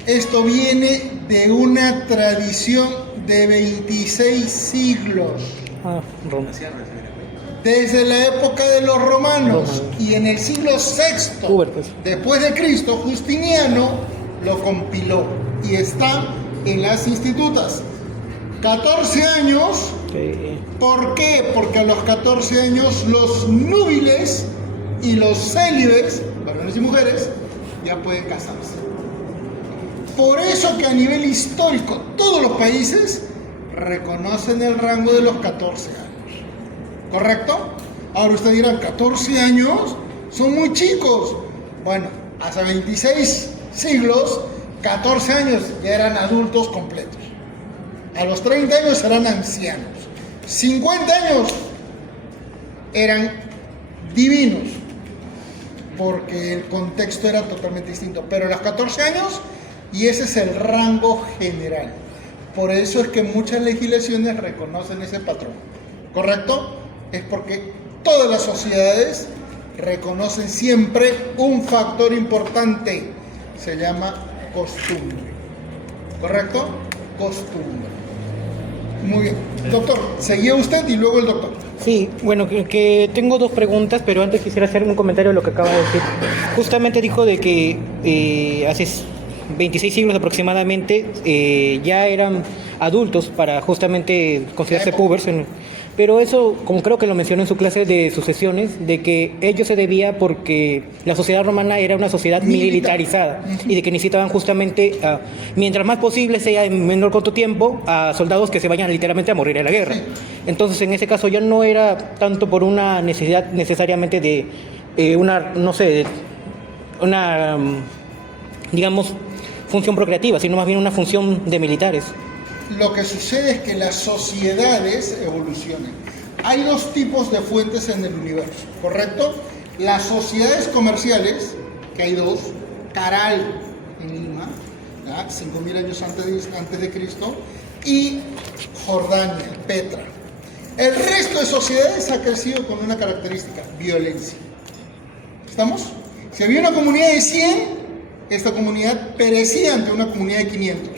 Esto viene de una tradición de 26 siglos. Ah, Roma. Desde la época de los romanos. Y en el siglo VI después de Cristo, Justiniano lo compiló y está en las institutas. 14 años. ¿Por qué? Porque a los 14 años los núbiles y los célibes, varones y mujeres, ya pueden casarse. Por eso que a nivel histórico todos los países reconocen el rango de los 14 años. ¿Correcto? Ahora ustedes dirán, 14 años son muy chicos. Bueno, hace 26 siglos, 14 años ya eran adultos completos. A los 30 años eran ancianos. 50 años eran divinos, porque el contexto era totalmente distinto. Pero a los 14 años, y ese es el rango general. Por eso es que muchas legislaciones reconocen ese patrón. ¿Correcto? Es porque todas las sociedades reconocen siempre un factor importante. Se llama costumbre. ¿Correcto? Costumbre. Muy bien. Doctor, seguía usted y luego el doctor. Sí, bueno, que tengo dos preguntas, pero antes quisiera hacer un comentario de lo que acaba de decir. Justamente dijo de que hace 26 siglos aproximadamente ya eran adultos para justamente considerarse pubers, pero eso, como creo que lo mencionó en su clase de sucesiones, de que ello se debía porque la sociedad romana era una sociedad militarizada y de que necesitaban justamente, mientras más posible sea en menor corto tiempo, a soldados que se vayan literalmente a morir en la guerra. Entonces, en ese caso ya no era tanto por una necesidad necesariamente de una, no sé, una, digamos, función procreativa, sino más bien una función de militares. Lo que sucede es que las sociedades evolucionan. Hay dos tipos de fuentes en el universo, ¿correcto? Las sociedades comerciales, que hay dos, Caral en Lima, 5.000 años antes de Cristo, y Jordania, Petra. El resto de sociedades ha crecido con una característica, violencia. ¿Estamos? Si había una comunidad de 100, esta comunidad perecía ante una comunidad de 500.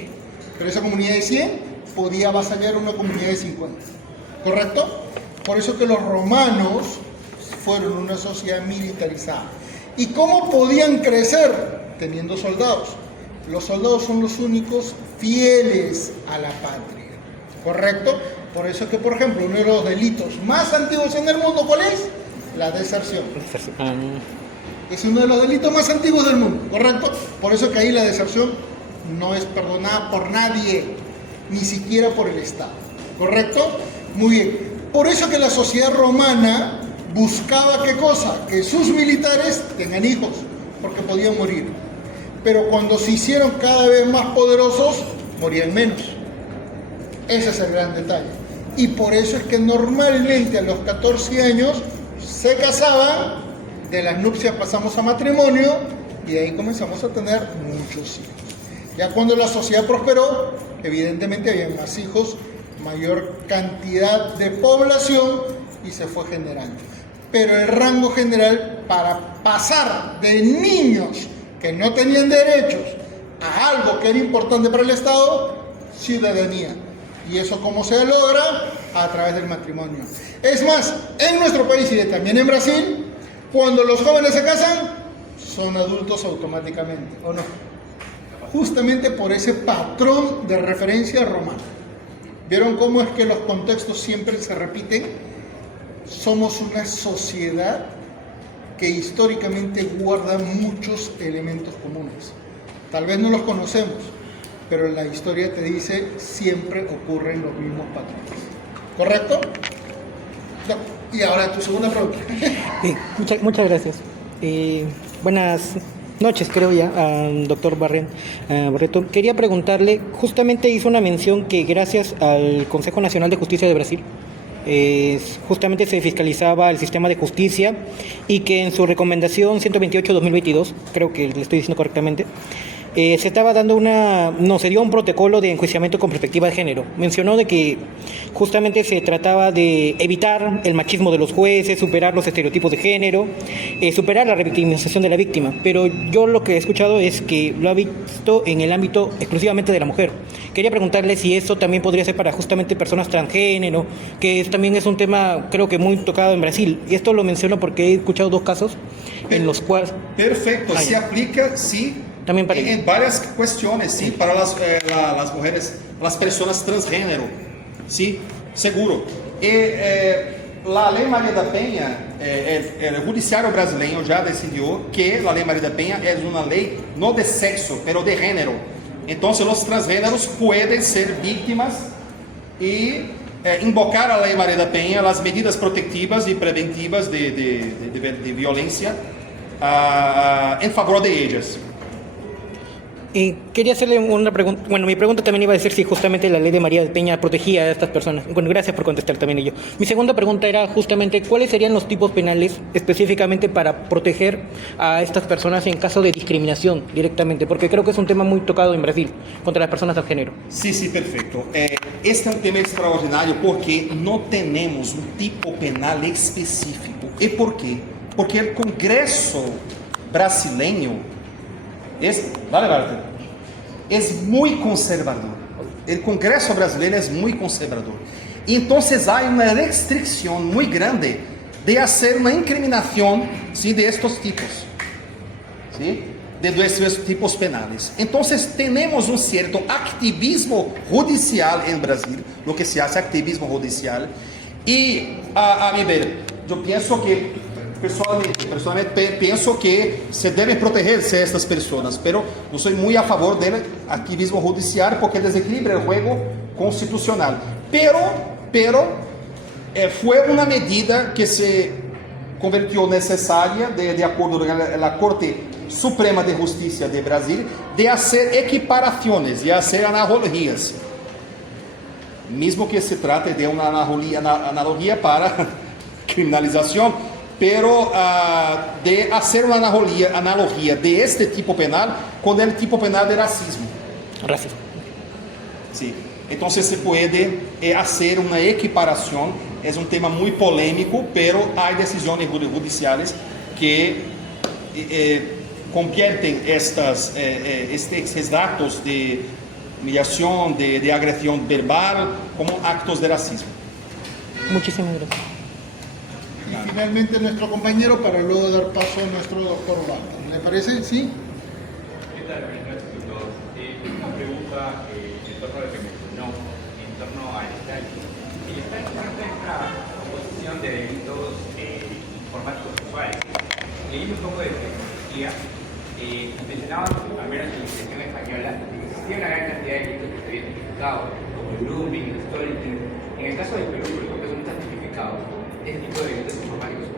Pero esa comunidad de 100 podía avasallar una comunidad de 50. ¿Correcto? Por eso que los romanos fueron una sociedad militarizada. ¿Y cómo podían crecer? Teniendo soldados. Los soldados son los únicos fieles a la patria. ¿Correcto? Por eso que, por ejemplo, uno de los delitos más antiguos en el mundo, ¿cuál es? La deserción. Es uno de los delitos más antiguos del mundo, ¿correcto? Por eso que ahí la deserción no es perdonada por nadie, ni siquiera por el Estado, ¿correcto? Muy bien. Por eso que la sociedad romana buscaba ¿qué cosa? Que sus militares tengan hijos, porque podían morir. Pero cuando se hicieron cada vez más poderosos, morían menos. Ese es el gran detalle. Y por eso es que normalmente a los 14 años se casaban, de las nupcias pasamos a matrimonio y de ahí comenzamos a tener muchos hijos. Ya cuando la sociedad prosperó, evidentemente había más hijos, mayor cantidad de población y se fue generando. Pero el rango general para pasar de niños que no tenían derechos a algo que era importante para el Estado, ciudadanía. ¿Y eso cómo se logra? A través del matrimonio. Es más, en nuestro país y también en Brasil, cuando los jóvenes se casan, son adultos automáticamente, ¿o no? Justamente por ese patrón de referencia romano. ¿Vieron cómo es que los contextos siempre se repiten? Somos una sociedad que históricamente guarda muchos elementos comunes. Tal vez no los conocemos, pero la historia te dice siempre ocurren los mismos patrones. ¿Correcto? No. Y ahora tu segunda pregunta. Sí, muchas gracias. Buenas noches, creo ya, doctor Barreto. Quería preguntarle, justamente hizo una mención que gracias al Consejo Nacional de Justicia de Brasil, justamente se fiscalizaba el sistema de justicia y que en su recomendación 128-2022, creo que le estoy diciendo correctamente, se estaba dando se dio un protocolo de enjuiciamiento con perspectiva de género. Mencionó de que justamente se trataba de evitar el machismo de los jueces, superar los estereotipos de género, superar la revictimización de la víctima. Pero yo lo que he escuchado es que lo ha visto en el ámbito exclusivamente de la mujer. Quería preguntarle si eso también podría ser para justamente personas transgénero, que también es un tema creo que muy tocado en Brasil. Y esto lo menciono porque he escuchado dos casos en los cuales... Perfecto, se aplica, sí. También para en varias cuestiones, sí, para las mujeres, las personas transgénero. Sí, seguro. La Lei Maria da Penha, el judiciário brasileiro já decidiu que a Lei Maria da Penha é uma lei não de sexo, pero de género. Então, os transgêneros podem ser vítimas e invocar a Lei Maria da Penha, as medidas protetivas e preventivas de violência em favor de elas. Y quería hacerle una pregunta. Bueno, mi pregunta también iba a decir si justamente la ley de María de Peña protegía a estas personas. Bueno, gracias por contestar también ello. Mi segunda pregunta era justamente cuáles serían los tipos penales específicamente para proteger a estas personas en caso de discriminación directamente, porque creo que es un tema muy tocado en Brasil contra las personas del género. Sí, sí, perfecto. Este é um tema extraordinário porque não temos um tipo penal específico. E por quê? Porque o Congresso brasileiro es muy conservador. El Congreso brasileño es muy conservador. Y entonces hay una restricción muy grande de hacer una incriminación, ¿sí?, de estos tipos, ¿sí?, de estos tipos penales. Entonces tenemos un cierto activismo judicial en Brasil, lo que se hace activismo judicial. Y a mi ver, yo pienso que Personalmente pienso que se deben protegerse estas personas, pero no soy muy a favor del activismo judicial porque desequilibra el juego constitucional. Pero fue una medida que se convirtió necesaria de acuerdo con la Corte Suprema de Justicia de Brasil, de hacer equiparaciones y hacer analogías, mismo que se trate de una analogía para criminalización, pero de hacer una analogía de este tipo penal con el tipo penal de racismo. Racismo. Sí. Entonces se puede hacer una equiparación. Es un tema muy polémico, pero hay decisiones judiciales que convierten estos actos de humillación, de agresión verbal, como actos de racismo. Muchísimas gracias. Y finalmente nuestro compañero para luego dar paso a nuestro doctor Walter. ¿Le parece? ¿Sí? ¿Qué tal? Gracias, doctor. Una pregunta en torno a lo que mencionó, en torno al stalking. El stalking no entra en posición de delitos informáticos sexuales. Leyendo un poco de tecnología, mencionaban, al menos en la legislación española, que existía una gran cantidad de delitos que se habían tipificado, como el grooming, el stalking. En el caso de Perú, por ejemplo, no está tipificado este tipo de delitos informáticos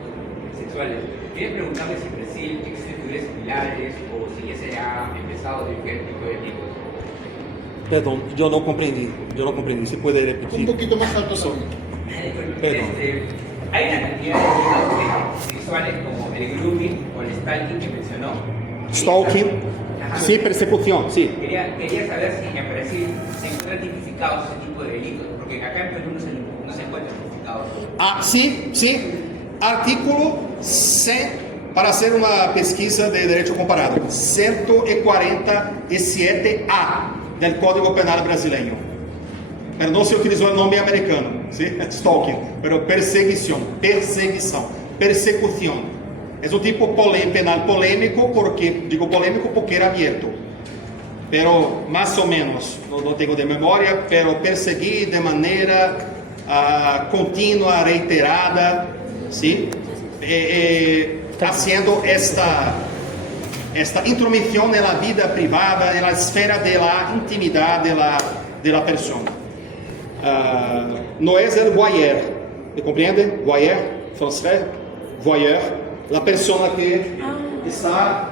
sexuales. Quería preguntarle si en Brasil existen figuras similares o si ya se ha empezado a dividir este tipo de delitos. Perdón, yo no comprendí. ¿Se puede repetir? Un poquito más alto. Perdón. Hay una cantidad de delitos sexuales como el grooming o el stalking que mencionó. Stalking, Ajá. sí, persecución, sí. Quería saber si en Brasil se encuentran tipificados ese tipo de delitos, porque acá en Perú no se encuentran tipificados. Sí. Artículo 100, para hacer una pesquisa de derecho comparado, 147A del Código Penal brasileño. Pero no se utilizó el nombre americano, ¿sí? Stalking, pero persecución. Es un tipo penal polémico, digo polémico porque era abierto. Pero más o menos, no tengo de memoria, pero perseguir de manera continua, reiterada, ¿sí? Haciendo esta intromisión en la vida privada, en la esfera de la intimidad de la persona. No es el voyeur, ¿me comprende? Voyeur, francés, voyeur, la persona que está,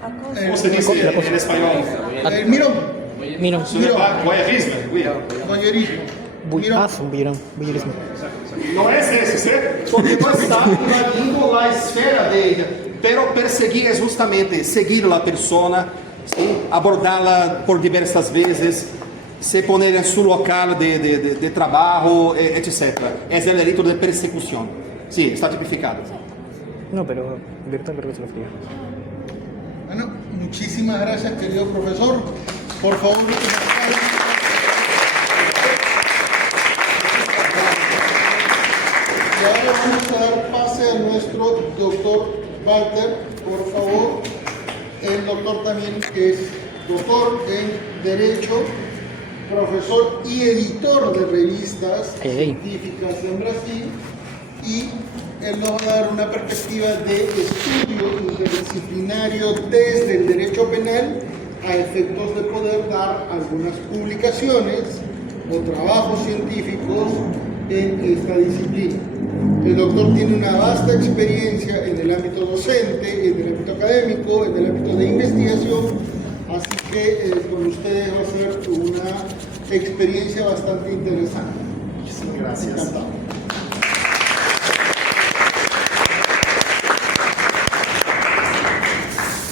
¿cómo se dice en español? Mirón. Voyeurismo, oui. Voyeurismo. Voyeurismo. No es eso, ¿sí? Porque no está invadindo la esfera de ella. Pero perseguir es justamente seguir a la persona, ¿sí?, abordarla por diversas veces, se poner en su local de trabajo, etc. Es el delito de persecución. Sí, está tipificado. No, pero directo creo que se lo fría. Bueno, muchísimas gracias, querido profesor. Por favor, y ahora vamos a dar pase a nuestro doctor Walter, por favor. El doctor también, que es doctor en Derecho profesor y editor de revistas Hey. científicas en Brasil, y él nos va a dar una perspectiva de estudio interdisciplinario desde el derecho penal a efectos de poder dar algunas publicaciones o trabajos científicos en esta disciplina. El doctor tiene una vasta experiencia en el ámbito docente, en el ámbito académico, en el ámbito de investigación, así que con ustedes va a ser una experiencia bastante interesante. Muchísimas gracias. Encantado.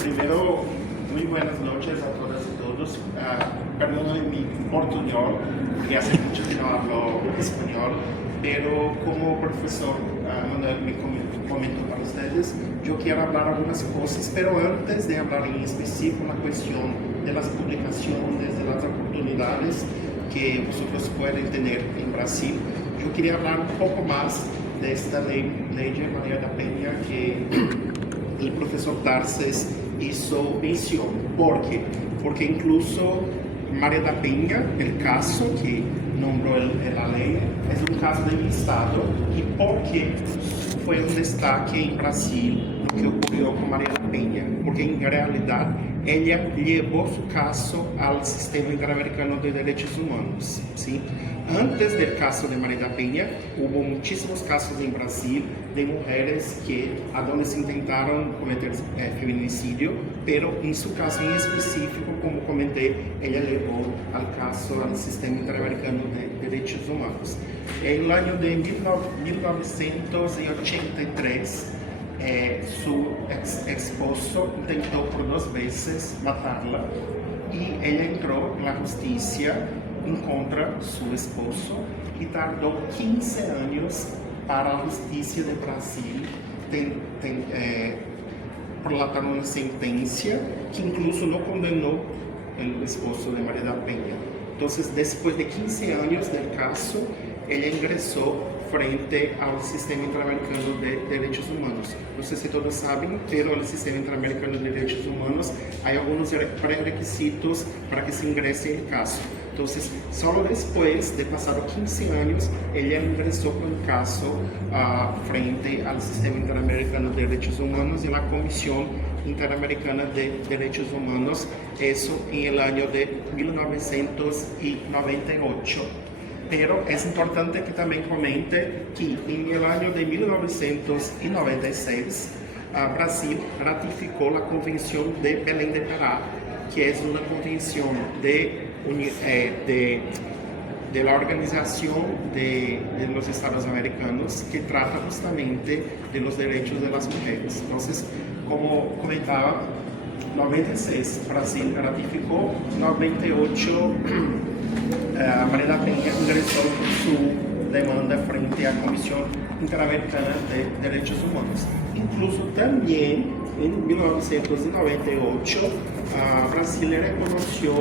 Primero, muy buenas noches a todas y todos. Perdónenme mi portuñol, porque hace mucho que no hablo español, pero como profesor Manuel me comentó para ustedes, yo quiero hablar algunas cosas, pero antes de hablar en específico la cuestión de las publicaciones, de las oportunidades que vosotros pueden tener en Brasil, yo quería hablar un poco más de esta ley de María da Penha que el profesor Tarses hizo mención. ¿Por qué? Porque incluso María da Penha, el caso que nombró la ley, es un caso del Estado. ¿Y por qué fue un destaque en Brasil lo que ocurrió con María da Penha? Porque en realidad ella llevó su caso al Sistema Interamericano de Derechos Humanos, ¿sí? Antes del caso de María da Penha, hubo muchísimos casos en Brasil de mujeres a donde se intentaron cometer feminicidio, pero en su caso en específico, como comenté, ella llevó al Sistema Interamericano de Derechos Humanos. En el año de 1983, su esposo intentó por 2 veces matarla y ella entró en la justicia en contra de su esposo y tardó 15 años para la justicia de Brasil prolatar una sentencia que incluso no condenó el esposo de María da Penha. Entonces, después de 15 años del caso, ella ingresó frente al Sistema Interamericano de Derechos Humanos. No sé si todos saben, pero el Sistema Interamericano de Derechos Humanos hay algunos prerequisitos para que se ingrese el caso. Entonces, solo después de pasar 15 años, ella ingresó con el caso frente al Sistema Interamericano de Derechos Humanos y la Comisión Interamericana de Derechos Humanos, eso en el año de 1998. Pero es importante que también comente que en el año de 1996, Brasil ratificó la Convención de Belém de Pará, que es una convención de la Organización de los Estados Americanos que trata justamente de los derechos de las mujeres. Entonces, como comentaba, 96 Brasil ratificó, 98 María da Penha ingresó su demanda frente a la Comisión Interamericana de Derechos Humanos. Incluso también en 1998 Brasil reconoció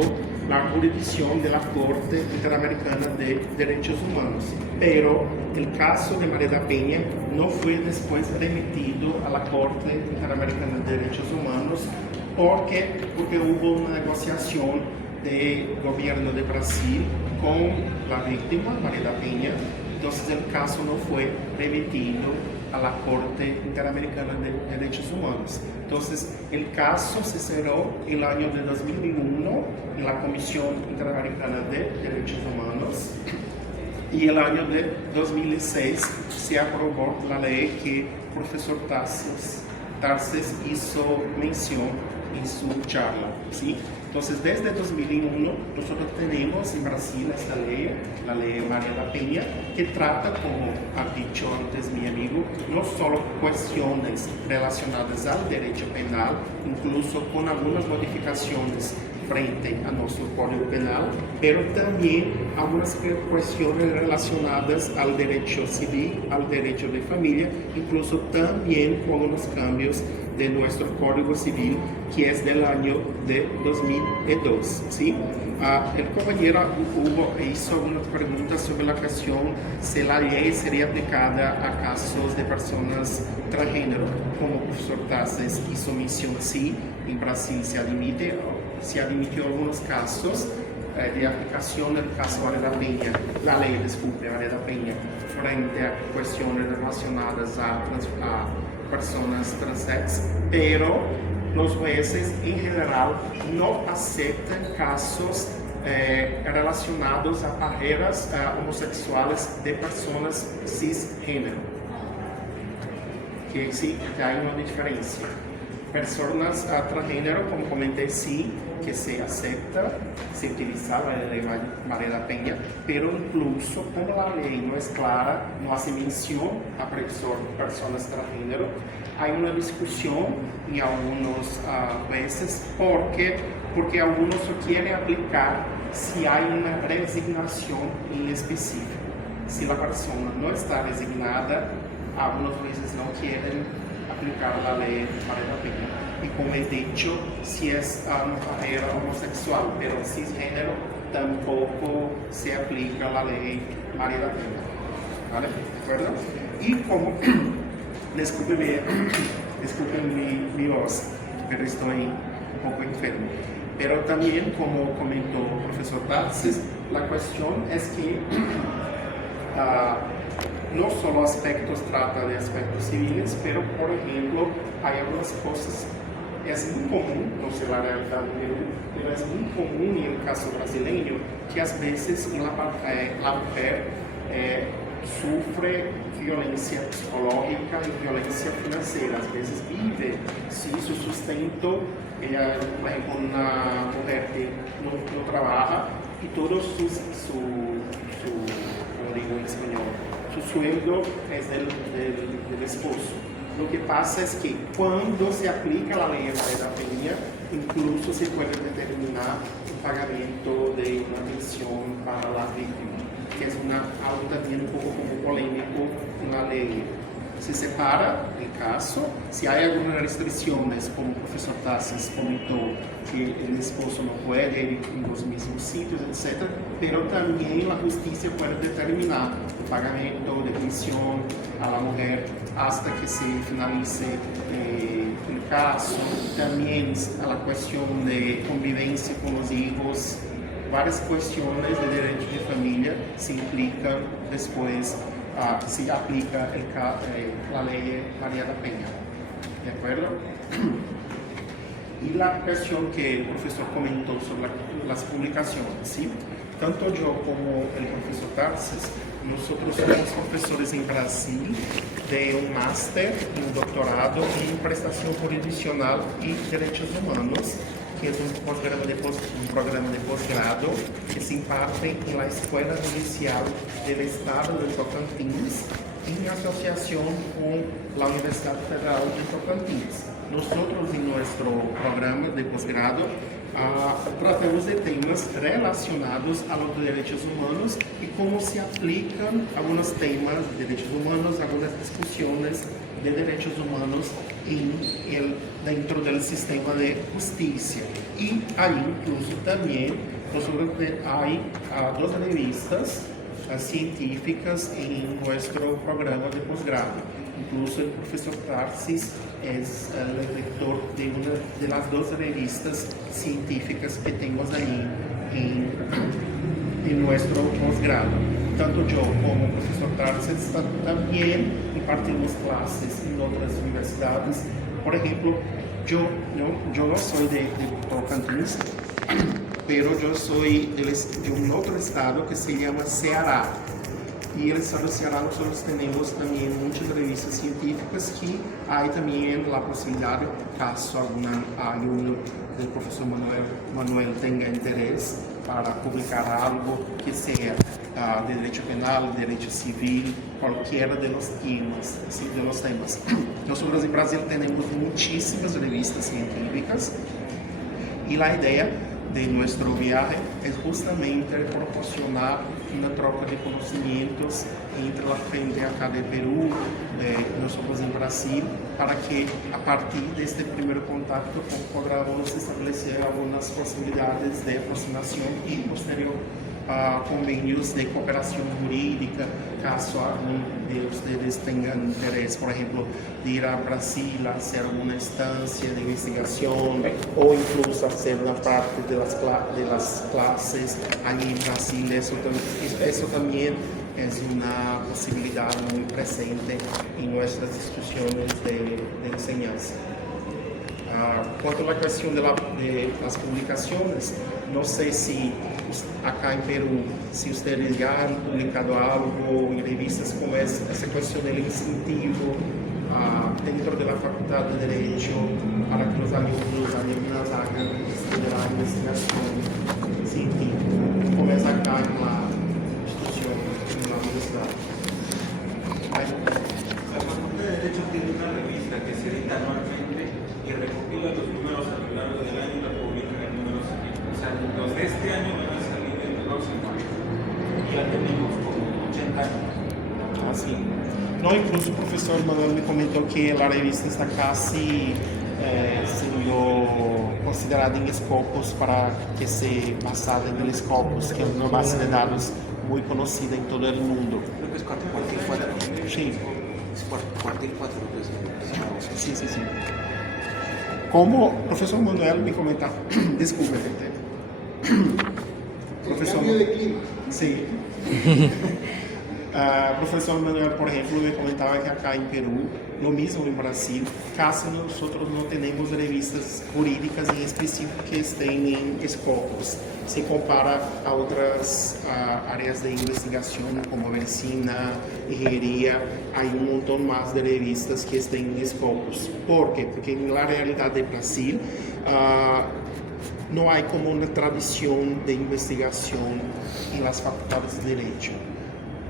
la jurisdicción de la Corte Interamericana de Derechos Humanos, pero el caso de María da Penha no fue después remitido a la Corte Interamericana de Derechos Humanos porque hubo una negociación del gobierno de Brasil con la víctima, María da Penha. Entonces el caso no fue remitido a la Corte Interamericana de Derechos Humanos. Entonces el caso se cerró el año de 2001 en la Comisión Interamericana de Derechos Humanos y el año de 2006 se aprobó la ley que el profesor Tarses hizo mención en su charla, ¿sí? Entonces, desde 2001, nosotros tenemos en Brasil esta ley, la ley María da Penha, que trata, como ha dicho antes mi amigo, no solo cuestiones relacionadas al derecho penal, incluso con algunas modificaciones frente a nuestro Código Penal, pero también algunas cuestiones relacionadas al derecho civil, al derecho de familia, incluso también con unos cambios de nuestro Código Civil, que es del año de 2002, ¿sí? El compañero hizo algunas preguntas sobre la cuestión si la ley sería aplicada a casos de personas transgénero. Como el profesor Tarses hizo mención, sí, en Brasil se admitió algunos casos de aplicación del caso María da Penha, la ley, disculpe, María da Penha, frente a cuestiones relacionadas a personas transex, pero los jueces en general no aceptan casos relacionados a barreras homosexuales de personas cisgênero. Que sí, que hay una diferencia. Personas transgênero, como comenté, sí, que se acepta, se utiliza la ley María da Penha, pero incluso como la ley no es clara, no hace mención a personas transgênero, hay una discusión en algunos veces porque algunos quieren aplicar si hay una resignación en específico. Si la persona no está resignada, algunas veces no quieren aplicar la ley María da Penha. Y como he dicho, si es una barrera homosexual, pero cisgénero, tampoco se aplica la ley María da Penha. ¿Vale? ¿De acuerdo? Y como, disculpen mi voz, pero estoy un poco enfermo. Pero también, como comentó el profesor Tarsis, la cuestión es que no solo aspectos trata de aspectos civiles, pero por ejemplo, hay algunas cosas, es muy común, no sé la realidad de Perú, pero es muy común en el caso brasileño, que a veces la mujer sufre violencia psicológica y violencia financiera, a veces vive su sustento, ella por ejemplo una mujer que no trabaja y todo como digo en español, su sueldo es del esposo. Lo que pasa es que cuando se aplica la ley María da Penha, incluso se puede determinar el pagamento de una pensión para la víctima, que es algo también un poco como polémico en la ley. Se separa el caso, si hay algunas restricciones, como el profesor Tarsis comentó, que el esposo no puede ir en los mismos sitios, etc., pero también la justicia puede determinar el pagamento de pensión a la mujer hasta que se finalice el caso. También a la cuestión de convivencia con los hijos, varias cuestiones de derecho de familia se implican después. Se aplica la ley María da Penha. ¿De acuerdo? Y la cuestión que el profesor comentó sobre las publicaciones, ¿sí? Tanto yo como el profesor Tarsis, nosotros somos profesores en Brasil de un máster y un doctorado en prestación jurisdiccional y derechos humanos, que es un programa de posgrado que se imparte en la Escuela Judicial del Estado de Tocantins en asociación con la Universidad Federal de Tocantins. Nosotros en nuestro programa de posgrado tratamos de temas relacionados a los derechos humanos y cómo se aplican algunos temas de derechos humanos, algunas discusiones de derechos humanos dentro del sistema de justicia. Y ahí incluso también hay dos revistas científicas en nuestro programa de posgrado. Incluso el profesor Tarsis es el director de una de las dos revistas científicas que tenemos ahí en nuestro posgrado. Tanto yo como el profesor Tarsis también impartimos clases en otras universidades. Por ejemplo, yo no soy de Tocantins, pero yo soy de un otro estado que se llama Ceará. Y en el estado de Ceará nosotros tenemos también muchas revistas científicas que hay también la posibilidad, caso alguno del profesor Manuel tenga interés para publicar algo que sea de derecho penal, derecho civil, cualquiera de los temas. Nosotros en Brasil tenemos muchísimas revistas científicas y la idea de nuestro viaje es justamente proporcionar una troca de conocimientos entre la gente acá de Perú, de nosotros en Brasil, para que a partir de este primer contacto podamos establecer algunas posibilidades de aproximación y posterior convenios de cooperación jurídica caso alguno de ustedes tenga interés, por ejemplo, de ir a Brasil a hacer alguna estancia de investigación o incluso hacer una parte de las clases allí en Brasil, eso también es una posibilidad muy presente en nuestras instituciones de enseñanza. Quanto a la cuestión de las publicaciones, no sé si acá en Perú, si ustedes ya han publicado algo en revistas como esa cuestión del incentivo dentro de la Facultad de Derecho para que los alumnos hagan la investigación científica, como es acá en la institución, en la universidad. La Facultad de Derecho tiene una revista que se edita anualmente y recopila los números a lo largo del año y la publica en el número siguiente. O sea, los de este año van a salir en el próximo año. Ya tenemos como 80 años. Así. No, incluso el profesor Manuel me comentó que la revista está casi siendo considerada en Scopus para que se basada en el Scopus, que es una base de datos muy conocida en todo el mundo. Creo que es cuartil 4. Sí. Es cuartil 4, creo que es. Sí. Como profesor Manuel me comentaba, disculpe, profesor, cambio de clima. Sí. Profesor Manuel, por ejemplo, me comentaba que acá en Perú, lo mismo en Brasil, casi nosotros no tenemos revistas jurídicas en específico que estén en Scopus. Se compara a otras áreas de investigación como medicina, ingeniería, hay un montón más de revistas que estén en Scopus. ¿Por qué? Porque en la realidad de Brasil no hay como una tradición de investigación en las facultades de Derecho.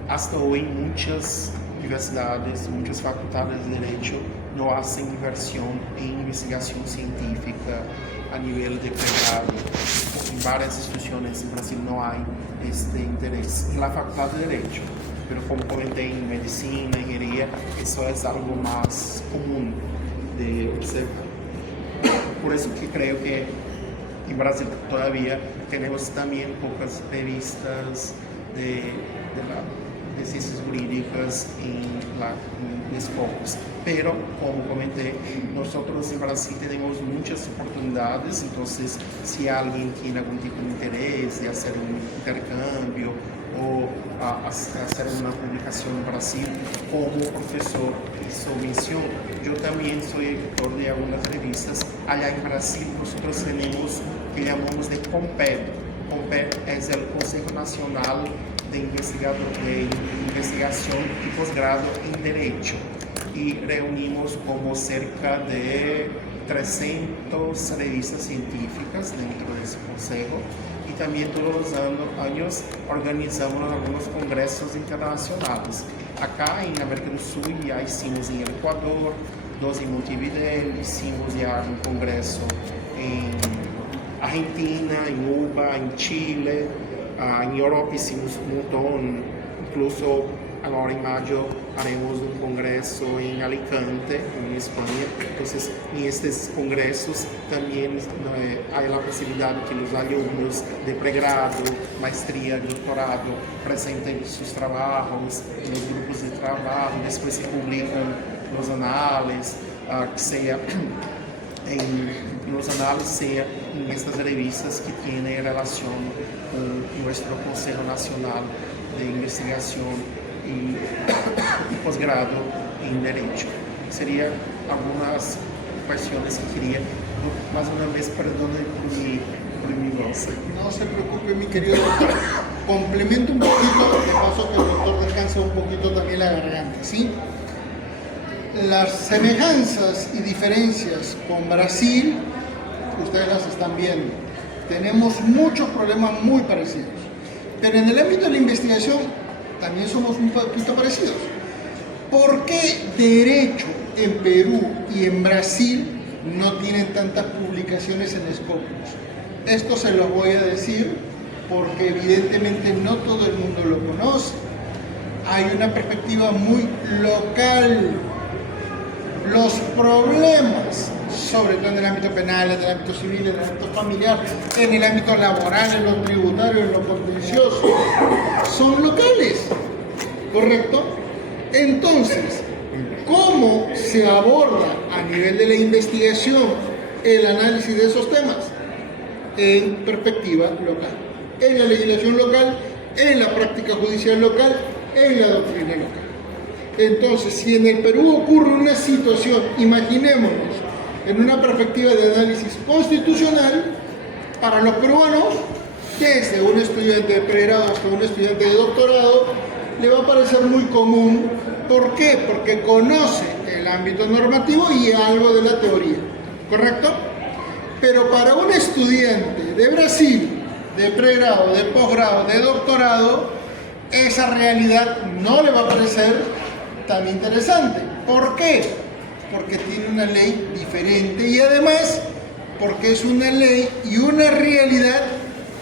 Hasta hoy muchas universidades, muchas facultades de Derecho no hacen inversión en investigación científica a nivel de pregrado. En varias instituciones en Brasil no hay este interés. En la Facultad de Derecho, pero como comenté en medicina, ingeniería, eso es algo más común de observar. Por eso que creo que en Brasil todavía tenemos también pocas revistas de ciencias jurídicas en Scopus. Pero, como comenté, nosotros en Brasil tenemos muchas oportunidades, entonces si alguien tiene algún tipo de interés de hacer un intercambio o hacer una publicación en Brasil, como profesor hizo mención, yo también soy editor de algunas revistas. Allá en Brasil nosotros tenemos que llamamos de COMPED. COMPED es el Consejo Nacional de Investigación y Posgrado en Derecho, y reunimos como cerca de 300 revistas científicas dentro de ese consejo, y también todos los años organizamos algunos congresos internacionales. Acá en América del Sur ya hicimos en el Ecuador, 2 en Montevideo, hicimos ya un congreso en Argentina, en Cuba, en Chile. En Europa hicimos un montón, incluso ahora en mayo haremos un congreso en Alicante, en España. Entonces, en estos congresos también hay la posibilidad de que los alumnos de pregrado, maestría, doctorado presenten sus trabajos en los grupos de trabajo, después se publican los análisis, que sea en los análisis, sea en estas revistas que tienen relación con nuestro Consejo Nacional de Investigación y Posgrado en Derecho. Serían algunas cuestiones que quería, más una vez, perdone por mi voz. No se preocupe, mi querido doctor. Complemento un poquito, de paso que el doctor descanse un poquito también la garganta, ¿sí? Las semejanzas y diferencias con Brasil, ustedes las están viendo. Tenemos muchos problemas muy parecidos. Pero en el ámbito de la investigación también somos un poquito parecidos. ¿Por qué Derecho en Perú y en Brasil no tienen tantas publicaciones en Scopus? Esto se lo voy a decir porque evidentemente no todo el mundo lo conoce. Hay una perspectiva muy local. Los problemas, sobre todo en el ámbito penal, en el ámbito civil, en el ámbito familiar, en el ámbito laboral, en lo tributario, en lo contencioso, son locales. ¿correcto? Entonces, ¿cómo se aborda a nivel de la investigación el análisis de esos temas? En perspectiva local, en la legislación local, en la práctica judicial local, en la doctrina local. Entonces, si en el Perú ocurre una situación, imaginémonos, en una perspectiva de análisis constitucional, para los peruanos, desde un estudiante de pregrado hasta un estudiante de doctorado, le va a parecer muy común. ¿Por qué? Porque conoce el ámbito normativo y algo de la teoría, ¿correcto? Pero para un estudiante de Brasil, de pregrado, de posgrado, de doctorado, esa realidad no le va a parecer tan interesante. ¿Por qué? Porque tiene una ley diferente y además porque es una ley y una realidad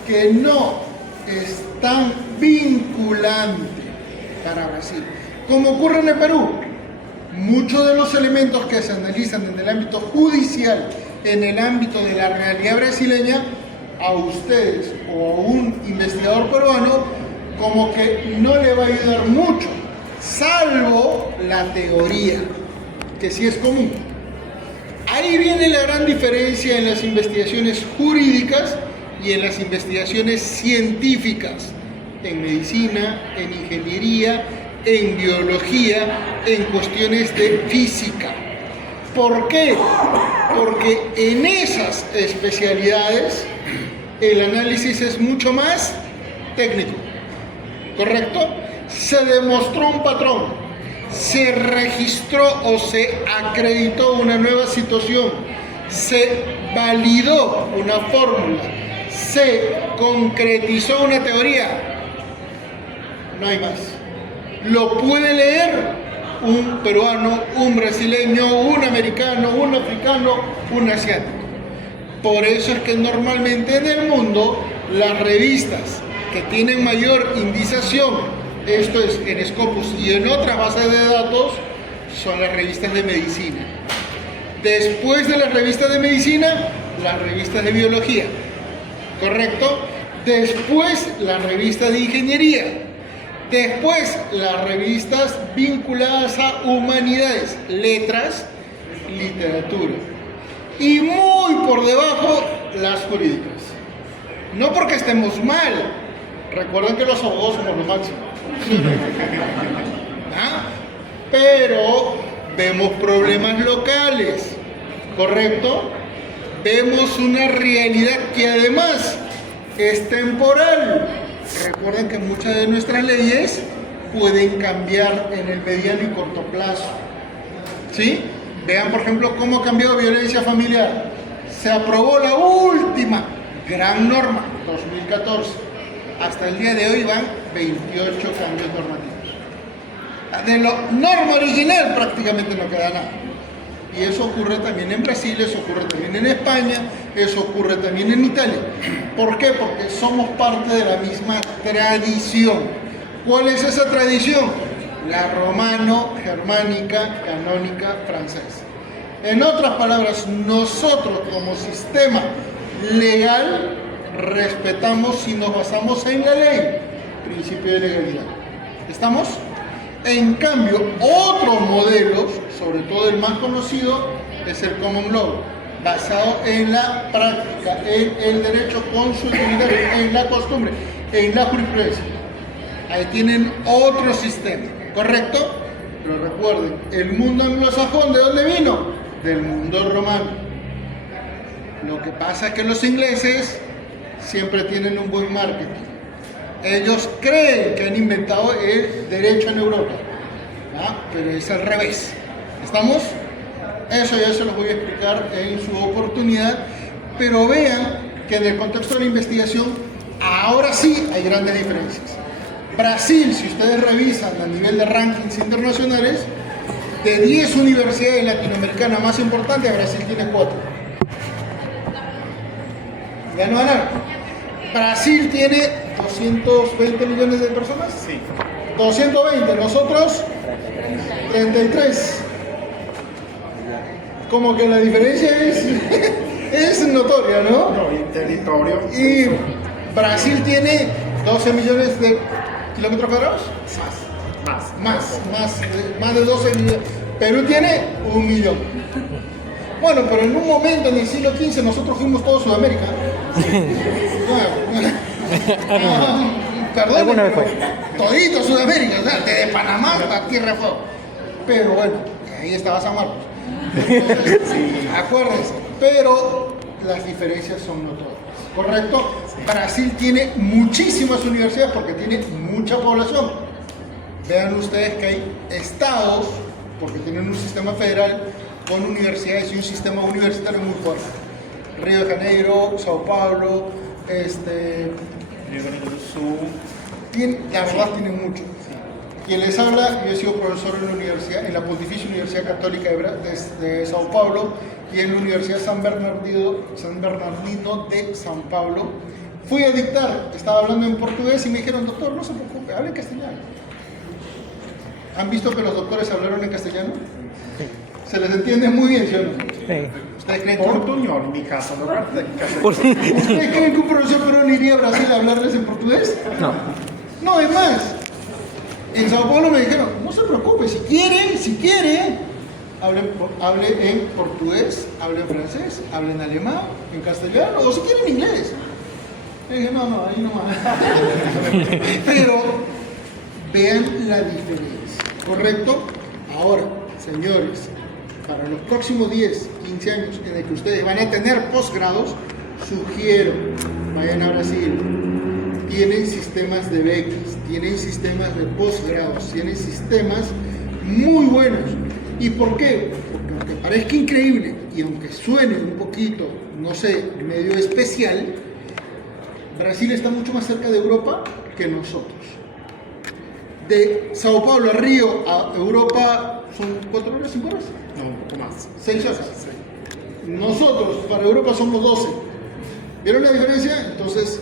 que no es tan vinculante para Brasil como ocurre en el Perú. Muchos de los elementos que se analizan en el ámbito judicial, en el ámbito de la realidad brasileña, a ustedes o a un investigador peruano como que no le va a ayudar mucho, salvo la teoría, que sí es común. Ahí viene la gran diferencia en las investigaciones jurídicas y en las investigaciones científicas, en medicina, en ingeniería, en biología, en cuestiones de física. ¿Por qué? Porque en esas especialidades el análisis es mucho más técnico, ¿correcto? Se demostró un patrón, se registró o se acreditó una nueva situación, se validó una fórmula, se concretizó una teoría. No hay más. Lo puede leer un peruano, un brasileño, un americano, un africano, un asiático. Por eso es que normalmente en el mundo las revistas que tienen mayor indización, esto es en Scopus y en otras bases de datos, son las revistas de medicina. Después de las revistas de medicina, las revistas de biología, ¿correcto? Después las revistas de ingeniería. Después las revistas vinculadas a humanidades, letras, literatura. Y muy por debajo las jurídicas. No porque estemos mal. Recuerden que los abogados somos lo máximo. ¿Ah? Pero vemos problemas locales, ¿correcto? Vemos una realidad que además es temporal. Recuerden que muchas de nuestras leyes pueden cambiar en el mediano y corto plazo. ¿Sí? Vean, por ejemplo, cómo ha cambiado violencia familiar. Se aprobó la última gran norma, 2014. Hasta el día de hoy van 28 cambios normativos. De la norma original prácticamente no queda nada. Y eso ocurre también en Brasil, eso ocurre también en España, eso ocurre también en Italia. ¿Por qué? Porque somos parte de la misma tradición. ¿Cuál es esa tradición? La romano-germánica, canónica, francesa. En otras palabras, nosotros como sistema legal respetamos y nos basamos en la ley, principio de legalidad. ¿Estamos? En cambio, otros modelos, sobre todo el más conocido, es el Common Law, basado en la práctica, en el derecho consuetudinario, en la costumbre, en la jurisprudencia. Ahí tienen otro sistema, ¿correcto? Pero recuerden, el mundo anglosajón, ¿de dónde vino? Del mundo romano. Lo que pasa es que los ingleses siempre tienen un buen marketing. Ellos creen que han inventado el derecho en Europa, ¿ah? Pero es al revés. ¿Estamos? Eso ya se los voy a explicar en su oportunidad, pero vean que en el contexto de la investigación ahora sí hay grandes diferencias. Brasil, si ustedes revisan a nivel de rankings internacionales, de 10 universidades latinoamericanas más importantes, Brasil tiene 4. ¿Ya no ganar? Brasil tiene 220 millones de personas. Sí. 220, nosotros 33. Como que la diferencia es notoria, ¿no? No, y territorio. Y Brasil tiene 12 millones de kilómetros cuadrados. Más de 12 millones. Perú tiene 1 millón. Bueno, pero en un momento en el siglo XV nosotros fuimos todos Sudamérica. Perdón, Alguna vez fue. todito Sudamérica, o sea, desde Panamá hasta Tierra del Fuego. Pero bueno, ahí estaba San Marcos. Entonces, sí, acuérdense. Pero las diferencias son notorias, ¿correcto? Brasil tiene muchísimas universidades porque tiene mucha población. Vean ustedes que hay estados, porque tienen un sistema federal con universidades y un sistema universitario muy fuerte. Río de Janeiro, Sao Paulo, Rio Grande do Sul. la verdad tienen mucho. Quien les habla, yo he sido profesor en la universidad, en la Pontificia Universidad Católica de Sao Paulo y en la Universidad San Bernardino de San Paulo. Fui a dictar, estaba hablando en portugués y me dijeron, doctor, no se preocupe, hable castellano. ¿Han visto que los doctores hablaron en castellano? Se les entiende muy bien, ¿sí o no? Sí. ¿Ustedes creen que Portuñol, en mi caso, no ¿Ustedes creen que un profesor peruano iría a Brasil a hablarles en portugués? No. No, es más. En Sao Paulo me dijeron, no se preocupe, si quiere, hable en portugués, hable en francés, hable en alemán, en castellano, o si quiere en inglés. Le dije, no, ahí no más. Pero vean la diferencia, ¿correcto? Ahora, señores, para los próximos 10, 15 años en el que ustedes van a tener posgrados, sugiero, vayan a Brasil. Tienen sistemas de becas, tienen sistemas de posgrados, tienen sistemas muy buenos. ¿Y por qué? Porque aunque parezca increíble y aunque suene un poquito, no sé, medio especial, Brasil está mucho más cerca de Europa que nosotros. De Sao Paulo a Río a Europa son 4 horas, 5 horas. No, un poco más. 6 horas. Nosotros para Europa somos 12. ¿Vieron la diferencia? Entonces,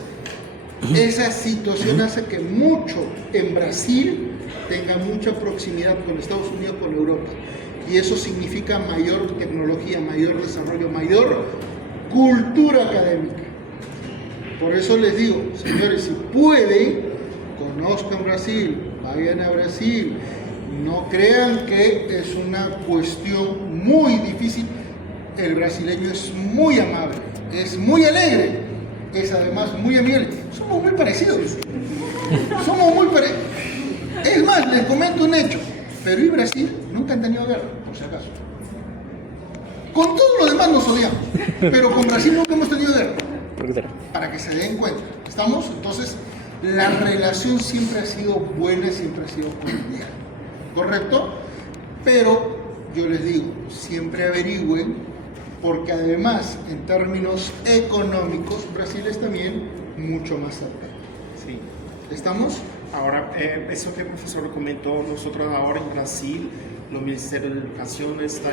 esa situación hace que mucho en Brasil tenga mucha proximidad con Estados Unidos, con Europa. Y eso significa mayor tecnología, mayor desarrollo, mayor cultura académica. Por eso les digo, señores, si pueden, conozcan Brasil, vayan a Brasil. No crean que es una cuestión muy difícil. El brasileño es muy amable, es muy alegre, es además muy amigable. Somos muy parecidos. Es más, les comento un hecho. Perú y Brasil nunca han tenido guerra, por si acaso. Con todo lo demás nos odiamos, pero con Brasil nunca hemos tenido guerra. Para que se den cuenta. ¿Estamos? Entonces, la relación siempre ha sido buena, siempre ha sido cordial. ¿Correcto? Pero yo les digo, siempre averigüen, porque además, en términos económicos, Brasil es también mucho más cercano. Sí. ¿Estamos? Ahora, eso que el profesor comentó, nosotros ahora en Brasil, el Ministerio de Educación está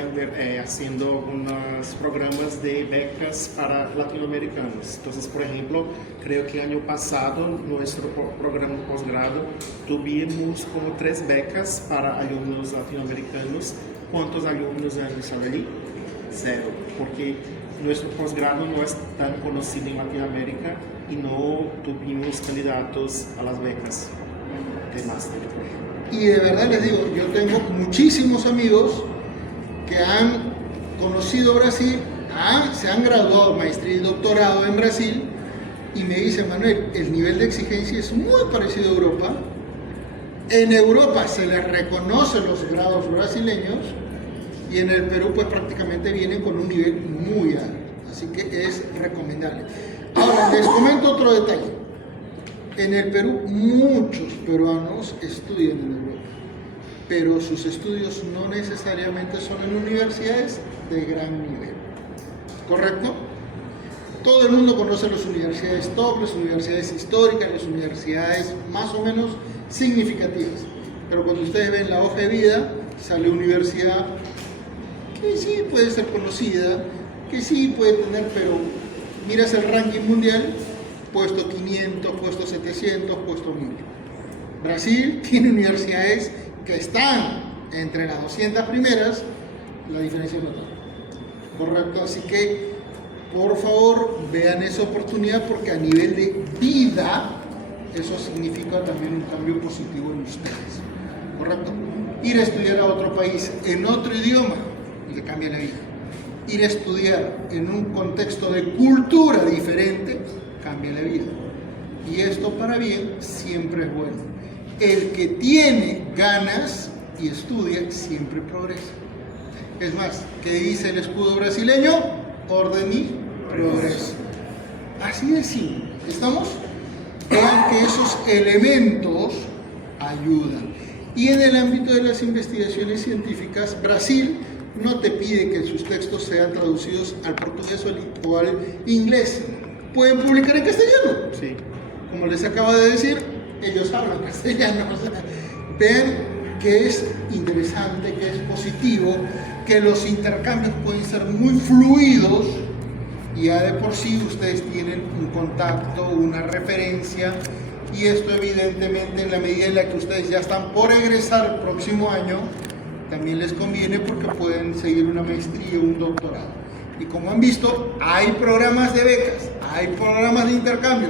haciendo unos programas de becas para latinoamericanos. Entonces, por ejemplo, creo que el año pasado, nuestro programa de posgrado, tuvimos como 3 becas para alumnos latinoamericanos. ¿Cuántos alumnos han israelí? 0, porque nuestro posgrado no es tan conocido en Latinoamérica y no tuvimos candidatos a las becas de máster. Y de verdad les digo, yo tengo muchísimos amigos que han conocido Brasil, se han graduado maestría y doctorado en Brasil y me dicen, Manuel, el nivel de exigencia es muy parecido a Europa. En Europa se les reconocen los grados brasileños y en el Perú pues prácticamente vienen con un nivel muy alto, así que es recomendable. Ahora les comento otro detalle. En el Perú muchos peruanos estudian en Europa, pero sus estudios no necesariamente son en universidades de gran nivel, ¿correcto? Todo el mundo conoce las universidades top, las universidades históricas, las universidades más o menos significativas, pero cuando ustedes ven la hoja de vida, sale universidad que sí puede ser conocida, que sí puede tener, pero miras el ranking mundial, puesto 500, puesto 700, puesto 1000. Brasil tiene universidades que están entre las 200 primeras, la diferencia es notable. Correcto, así que por favor vean esa oportunidad porque a nivel de vida eso significa también un cambio positivo en ustedes. ¿correcto? Ir a estudiar a otro país en otro idioma le cambia la vida. Ir a estudiar en un contexto de cultura diferente cambia la vida. Y esto para bien siempre es bueno. El que tiene ganas y estudia siempre progresa. Es más, ¿qué dice el escudo brasileño? Orden y progreso. Así de simple. ¿Estamos? Vean que esos elementos ayudan. Y en el ámbito de las investigaciones científicas, Brasil no te pide que sus textos sean traducidos al portugués o al inglés. Pueden publicar en castellano. Sí. Como les acabo de decir, ellos hablan castellano. O sea, vean que es interesante, que es positivo, que los intercambios pueden ser muy fluidos y ya de por sí ustedes tienen un contacto, una referencia, y esto evidentemente en la medida en la que ustedes ya están por egresar el próximo año, también les conviene porque pueden seguir una maestría o un doctorado. Y como han visto, hay programas de becas, hay programas de intercambio,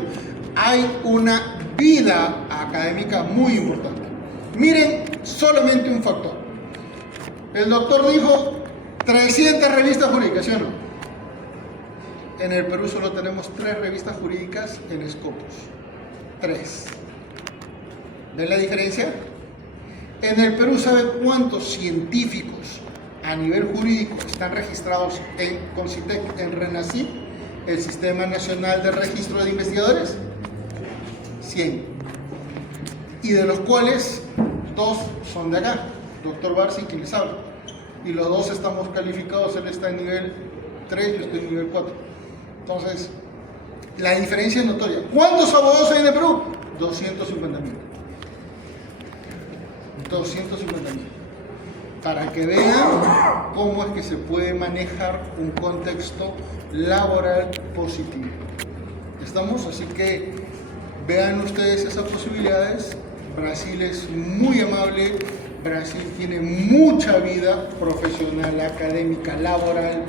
hay una vida académica muy importante. Miren solamente un factor. El doctor dijo 300 revistas jurídicas, ¿sí o no? En el Perú solo tenemos 3 revistas jurídicas en Scopus. 3. ¿Ven la diferencia? En el Perú, ¿sabe cuántos científicos a nivel jurídico están registrados en CONCITEC, en RENACIP, el Sistema Nacional de Registro de Investigadores? 100. Y de los cuales 2 son de acá, doctor Barsi, quien les habla. Y los 2 estamos calificados, él está en nivel 3, yo estoy en nivel 4. Entonces, la diferencia es notoria. ¿Cuántos abogados hay en el Perú? 250,000. 250,000. Para que vean cómo es que se puede manejar un contexto laboral positivo. ¿Estamos? Así que vean ustedes esas posibilidades. Brasil es muy amable. Brasil tiene mucha vida profesional, académica, laboral.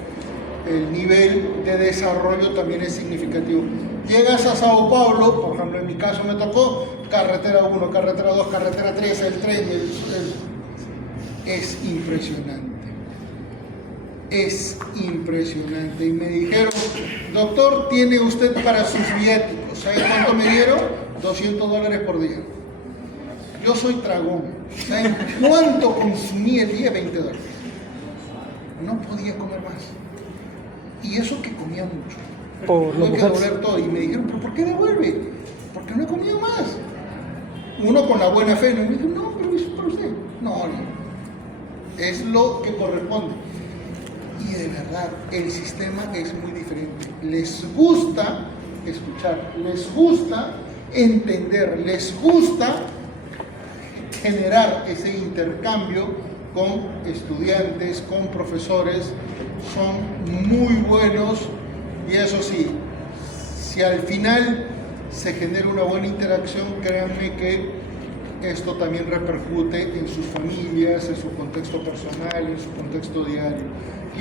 El nivel de desarrollo también es significativo. Llegas a Sao Paulo, por ejemplo, en mi caso me tocó carretera 1, carretera 2, carretera 3, el tren, es impresionante. Es impresionante. Y me dijeron, doctor, tiene usted para sus viáticos. ¿Sabe cuánto me dieron? $200 por día. Yo soy tragón. ¿Saben cuánto consumí el día? $20. No podía comer más. Y eso que comía mucho. Tuve que devolver todo. Y me dijeron, ¿pero por qué devuelve? Porque no he comido más. Uno con la buena fe, me dijo, no, pero eso es para usted. No, es lo que corresponde. Y de verdad, el sistema es muy diferente. Les gusta escuchar, les gusta entender, les gusta generar ese intercambio con estudiantes, con profesores. Son muy buenos y eso sí, si al final se genera una buena interacción, créanme que esto también repercute en sus familias, en su contexto personal, en su contexto diario.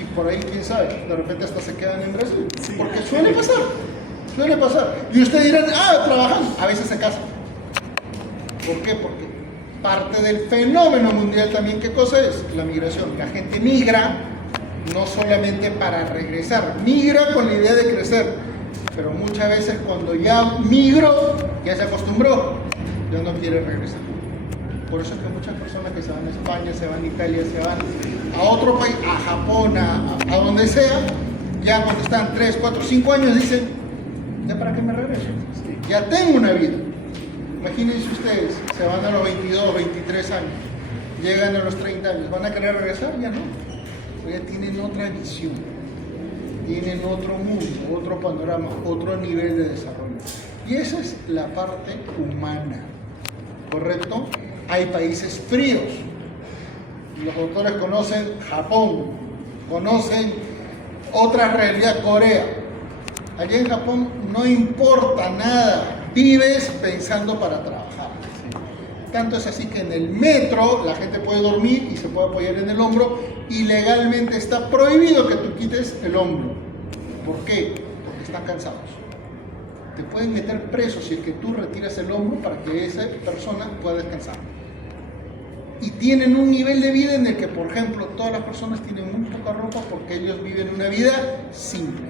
Y por ahí, quién sabe, de repente hasta se quedan en Brasil. Sí. Porque suele pasar. Y ustedes dirán, trabajan, a veces se casan. ¿Por qué? Porque parte del fenómeno mundial también, ¿qué cosa es? La migración. La gente migra no solamente para regresar, migra con la idea de crecer, pero muchas veces cuando ya migró, ya se acostumbró, ya no quiere regresar. Por eso es que muchas personas que se van a España, se van a Italia, se van a otro país, a Japón, a donde sea, ya cuando están 3, 4, 5 años dicen, ¿ya para qué me regreso? Ya tengo una vida. Imagínense ustedes, se van a los 22, 23 años, llegan a los 30 años, ¿van a querer regresar? Ya no. Ya tienen otra visión, tienen otro mundo, otro panorama, otro nivel de desarrollo. Y esa es la parte humana, ¿correcto? Hay países fríos. Los doctores conocen Japón, conocen otra realidad, Corea. Allá en Japón no importa nada, vives pensando para trabajar. Tanto es así que en el metro la gente puede dormir y se puede apoyar en el hombro y legalmente está prohibido que tú quites el hombro. ¿Por qué? Porque están cansados. Te pueden meter preso si es que tú retiras el hombro para que esa persona pueda descansar. y tienen un nivel de vida en el que, por ejemplo, todas las personas tienen muy poca ropa porque ellos viven una vida simple.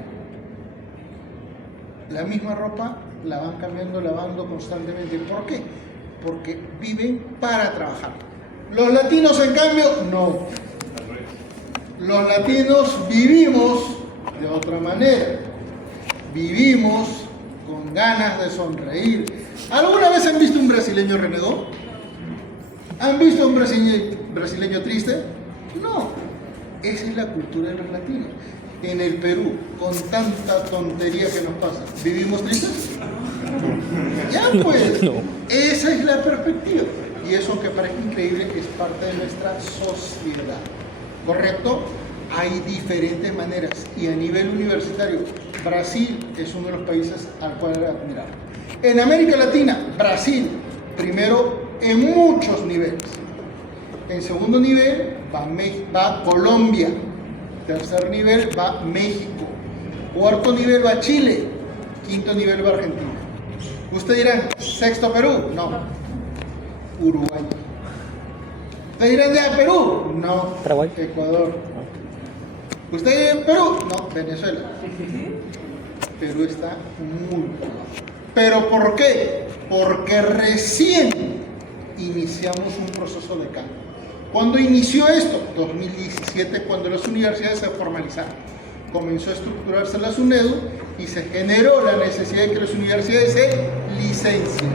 La misma ropa la van cambiando, lavando constantemente. ¿Por qué? Porque viven para trabajar. Los latinos, en cambio, no. Los latinos vivimos de otra manera. Vivimos con ganas de sonreír. ¿Alguna vez han visto un brasileño renegón? ¿Han visto un brasileño triste? No. Esa es la cultura de los latinos. En el Perú, con tanta tontería que nos pasa, ¿vivimos tristes? Ya pues, no. Esa es la perspectiva. Y eso, aunque parezca increíble, es parte de nuestra sociedad. ¿Correcto? Hay diferentes maneras. Y a nivel universitario, Brasil es uno de los países al cual admirar. En América Latina, Brasil, primero en muchos niveles. En segundo nivel va Colombia. Tercer nivel va México. Cuarto nivel va Chile. Quinto nivel va Argentina. Ustedes dirán, sexto Perú. No. Uruguay. Ustedes dirán, ya Perú. No. Paraguay. Ecuador. Ustedes dirán, Perú. No. Venezuela. Perú está muy abajo. ¿Pero por qué? Porque recién iniciamos un proceso de cambio. ¿Cuándo inició esto? 2017, cuando las universidades se formalizaron. Comenzó a estructurarse la SUNEDU y se generó la necesidad de que las universidades se licencien.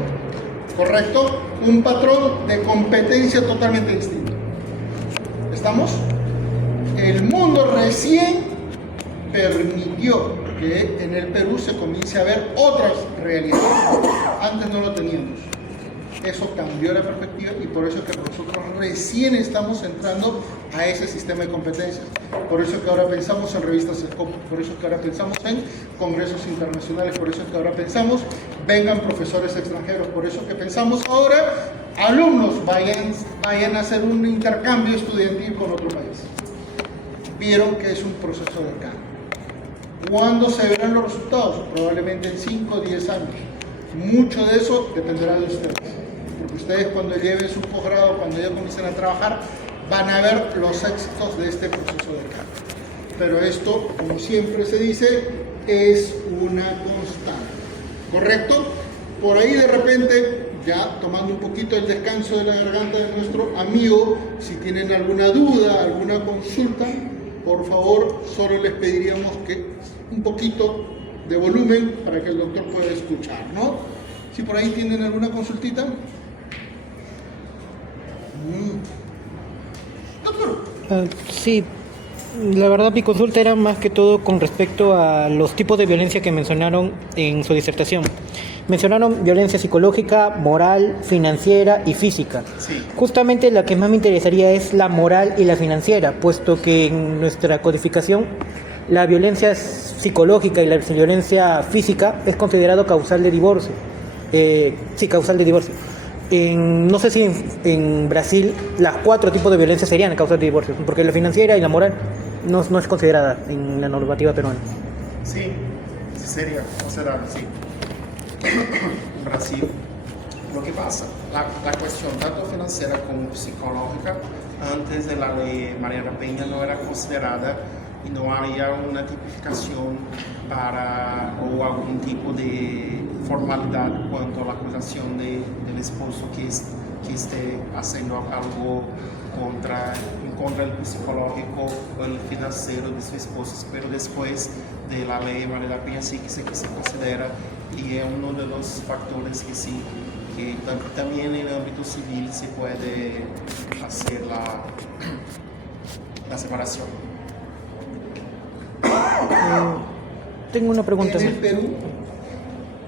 ¿Correcto? Un patrón de competencia totalmente distinto. ¿Estamos? El mundo recién permitió que en el Perú se comience a ver otras realidades. Antes no lo teníamos. Eso cambió la perspectiva y por eso es que nosotros recién estamos entrando a ese sistema de competencias. Por eso es que ahora pensamos en revistas Scope, por eso es que ahora pensamos en congresos internacionales, por eso es que ahora pensamos vengan profesores extranjeros, por eso es que pensamos ahora alumnos vayan a hacer un intercambio estudiantil con otro país. Vieron que es un proceso de cambio. ¿Cuándo se verán los resultados? Probablemente en 5 o 10 años. Mucho de eso dependerá de ustedes. Porque ustedes cuando lleven su posgrado, cuando ya comiencen a trabajar, van a ver los éxitos de este proceso de cambio. Pero esto, como siempre se dice, es una constante. ¿Correcto? Por ahí de repente, ya tomando un poquito el descanso de la garganta de nuestro amigo, si tienen alguna duda, alguna consulta, por favor, solo les pediríamos que un poquito de volumen para que el doctor pueda escuchar, ¿no? Si por ahí tienen alguna consultita. Doctor. Sí, la verdad mi consulta era más que todo con respecto a los tipos de violencia que mencionaron en su disertación. Mencionaron violencia psicológica, moral, financiera y física. Sí. Justamente la que más me interesaría es la moral y la financiera, puesto que en nuestra codificación la violencia psicológica y la violencia física es considerado causal de divorcio. Causal de divorcio. No sé si en Brasil las 4 tipos de violencia serían causal de divorcio, porque la financiera y la moral no es considerada en la normativa peruana. Sí, sería considerado, sí. En Brasil, lo que pasa, la cuestión tanto financiera como psicológica, antes de la ley Mariana Peña no era considerada y no había una tipificación o algún tipo de formalidad cuanto a la acusación del esposo que esté haciendo algo en contra del psicológico o el financiero de su esposa, pero después de la ley Mariana Peña sí que se considera y es uno de los factores que sí, que también en el ámbito civil se puede hacer la separación. Tengo una pregunta. En el Perú,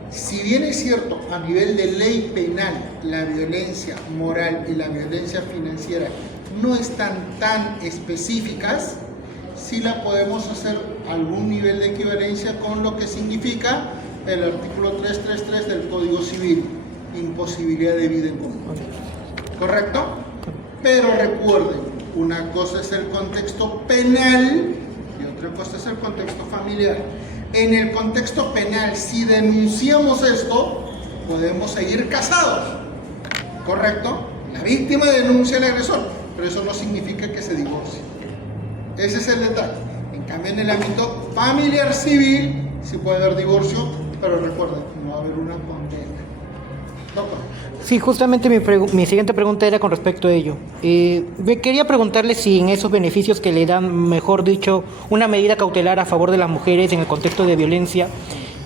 si bien es cierto, a nivel de ley penal, la violencia moral y la violencia financiera no están tan específicas, sí la podemos hacer algún nivel de equivalencia con lo que significa el artículo 333 del Código Civil, imposibilidad de vida en común. ¿Correcto? Pero recuerden, una cosa es el contexto penal y otra cosa es el contexto familiar. En el contexto penal, si denunciamos esto, podemos seguir casados. ¿Correcto? La víctima denuncia al agresor, pero eso no significa que se divorcie. Ese es el detalle. En cambio, en el ámbito familiar civil, sí puede haber divorcio, pero recuerden, no va a haber una condena. Doctor. Sí, justamente mi siguiente pregunta era con respecto a ello. Me quería preguntarle si en esos beneficios que le dan, mejor dicho, una medida cautelar a favor de las mujeres en el contexto de violencia,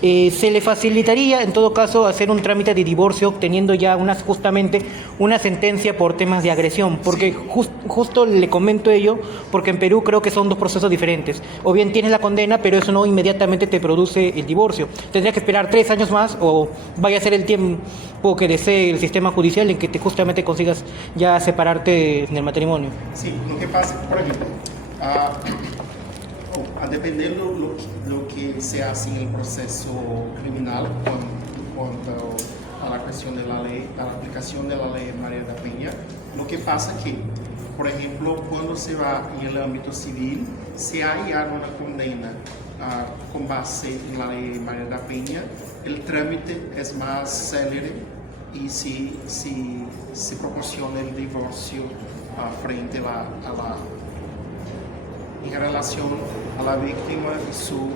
se le facilitaría en todo caso hacer un trámite de divorcio obteniendo ya justamente una sentencia por temas de agresión, porque Sí. Justo le comento ello porque en Perú creo que son dos procesos diferentes. O bien tienes la condena, pero eso no inmediatamente te produce el divorcio. Tendrías que esperar 3 años más o vaya a ser el tiempo que desee el sistema judicial en que justamente consigas ya separarte del matrimonio. Sí, lo que pasa, por ejemplo, a depender lo que se hace en el proceso criminal cuanto a la cuestión de la ley, a la aplicación de la ley María da Peña, lo que pasa que, por ejemplo, cuando se va en el ámbito civil, si hay alguna condena con base en la ley María da Peña, el trámite es más célere y se proporciona el divorcio frente en relación a la víctima y su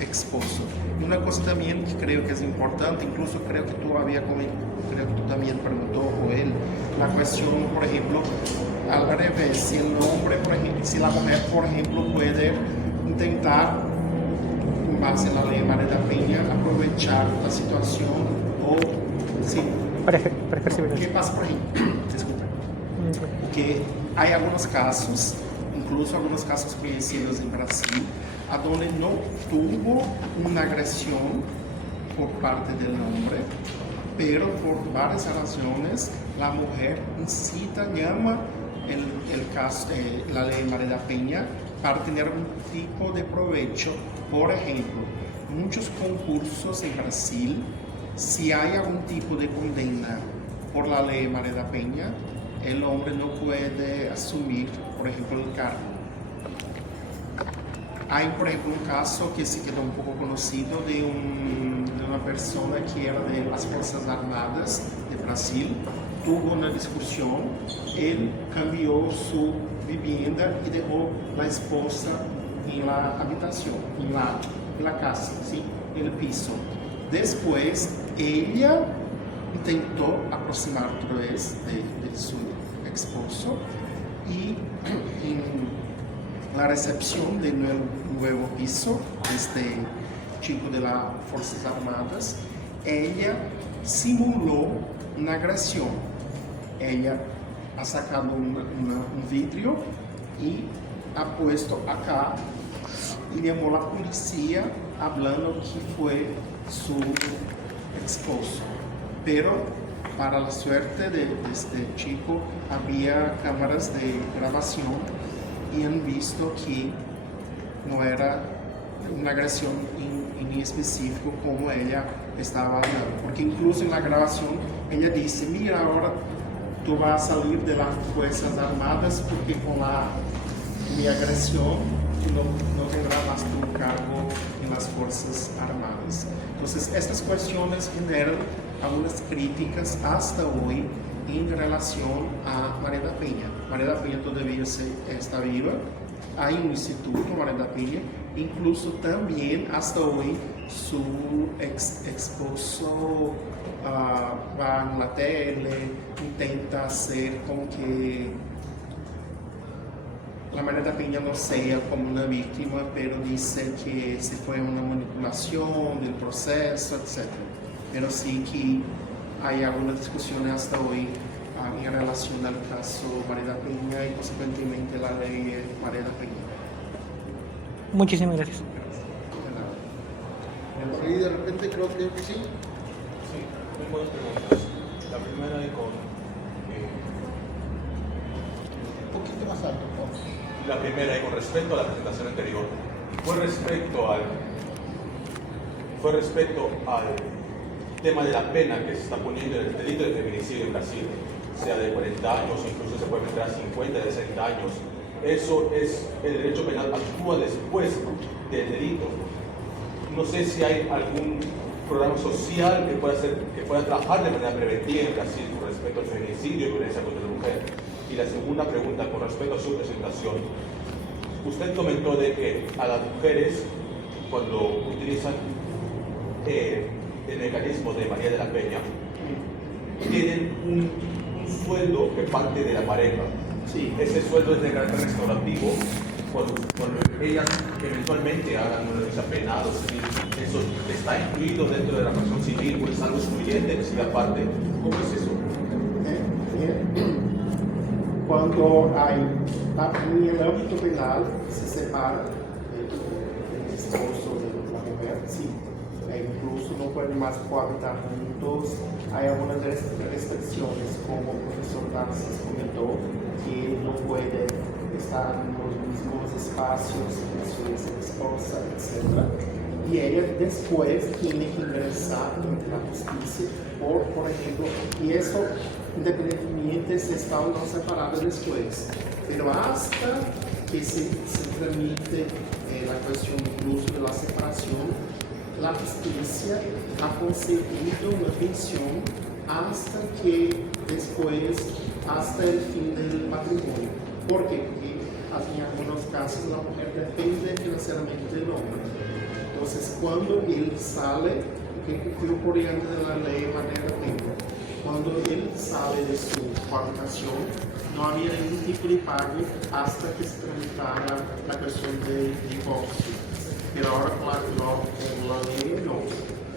esposo. Y una cosa también que creo que es importante, incluso creo que tú también preguntó, o él, la cuestión, por ejemplo, al revés, si el hombre, por ejemplo, si la mujer, por ejemplo, puede intentar, con base en la ley María da Peña, aprovechar la situación o, sí. ¿Qué pasa, por ejemplo? Disculpa. Que hay algunos casos, incluso algunos casos conocidos en Brasil, a donde no tuvo una agresión por parte del hombre, pero por varias razones la mujer incita, llama el caso, la ley María da Peña para tener un tipo de provecho. Por ejemplo, muchos concursos en Brasil, si hay algún tipo de condena por la ley María da Peña, el hombre no puede asumir, por ejemplo, el cargo. Hay, por ejemplo, un caso que se quedó un poco conocido de una persona que era de las Fuerzas Armadas de Brasil. Tuvo una discusión, él cambió su vivienda y dejó la esposa en la habitación, en la casa, ¿sí? En el piso. Después, ella intentó aproximar otra vez de su esposo y en la recepción del nuevo piso, este chico de las Fuerzas Armadas, ella simuló una agresión. Ella ha sacado un vidrio y ha puesto acá y llamó a la policía hablando que fue su esposo. Pero para la suerte de este chico había cámaras de grabación y han visto que no era una agresión en específico como ella estaba hablando, porque incluso en la grabación ella dice: mira, ahora tú vas a salir de las Fuerzas Armadas porque con mi agresión tú no tendrás más tu cargo en las Fuerzas Armadas. Entonces estas cuestiones generan algunas críticas hasta hoy en relación a María da Peña. María da Peña todavía está viva, hay un instituto María da Peña, incluso también hasta hoy su esposo va en la tele, intenta hacer como que la María da Peña no sea como una víctima, pero dice que se fue una manipulación del proceso, etc. Pero sí que hay algunas discusiones hasta hoy en relación al caso María da Peña y consecuentemente la ley María da Peña. Muchísimas gracias. Por ahí de repente creo que sí. Sí, tengo dos preguntas. La primera es con... Un poquito más alto, ¿no? La primera es con respecto a la presentación anterior. Fue respecto al tema de la pena que se está poniendo en el delito de feminicidio en Brasil, sea de 40 años, incluso se puede meter a 50, de 60 años. Eso es, el derecho penal actúa después del delito. No sé si hay programa social que pueda trabajar de manera preventiva en Brasil con respecto al feminicidio y violencia contra la mujer? Y la segunda pregunta, con respecto a su presentación, usted comentó de que a las mujeres, cuando utilizan el mecanismo de María de la Peña, tienen un sueldo que parte de la pareja. Sí. Ese sueldo es de carácter restaurativo. Cuando ellas eventualmente hagan una denuncia penal, eso está incluido dentro de la acción civil o es algo excluyente, es aparte. ¿Cómo es eso? Cuando hay, en el ámbito penal, se separa el esposo de la mujer, sí. Incluso no pueden más cohabitar juntos. Hay algunas restricciones, como el profesor Tarsis comentó, que no puede estar en los mismos espacios que su esposa, etc. Y ella después tiene que ingresar en la justicia, por ejemplo, y eso independientemente si está o no separado después. Pero hasta que se tramite la cuestión incluso de la separación, la justicia ha concedido una pensión hasta que después, hasta el fin del matrimonio. ¿Por qué? Porque en algunos casos la mujer depende financieramente del hombre. Entonces, cuando él sale, que fue por diante de la ley María de la Peña, cuando él sale de su cohabitación, no había ningún tipo de pago hasta que se tramitara la cuestión del divorcio. Pero ahora, claro, la ley no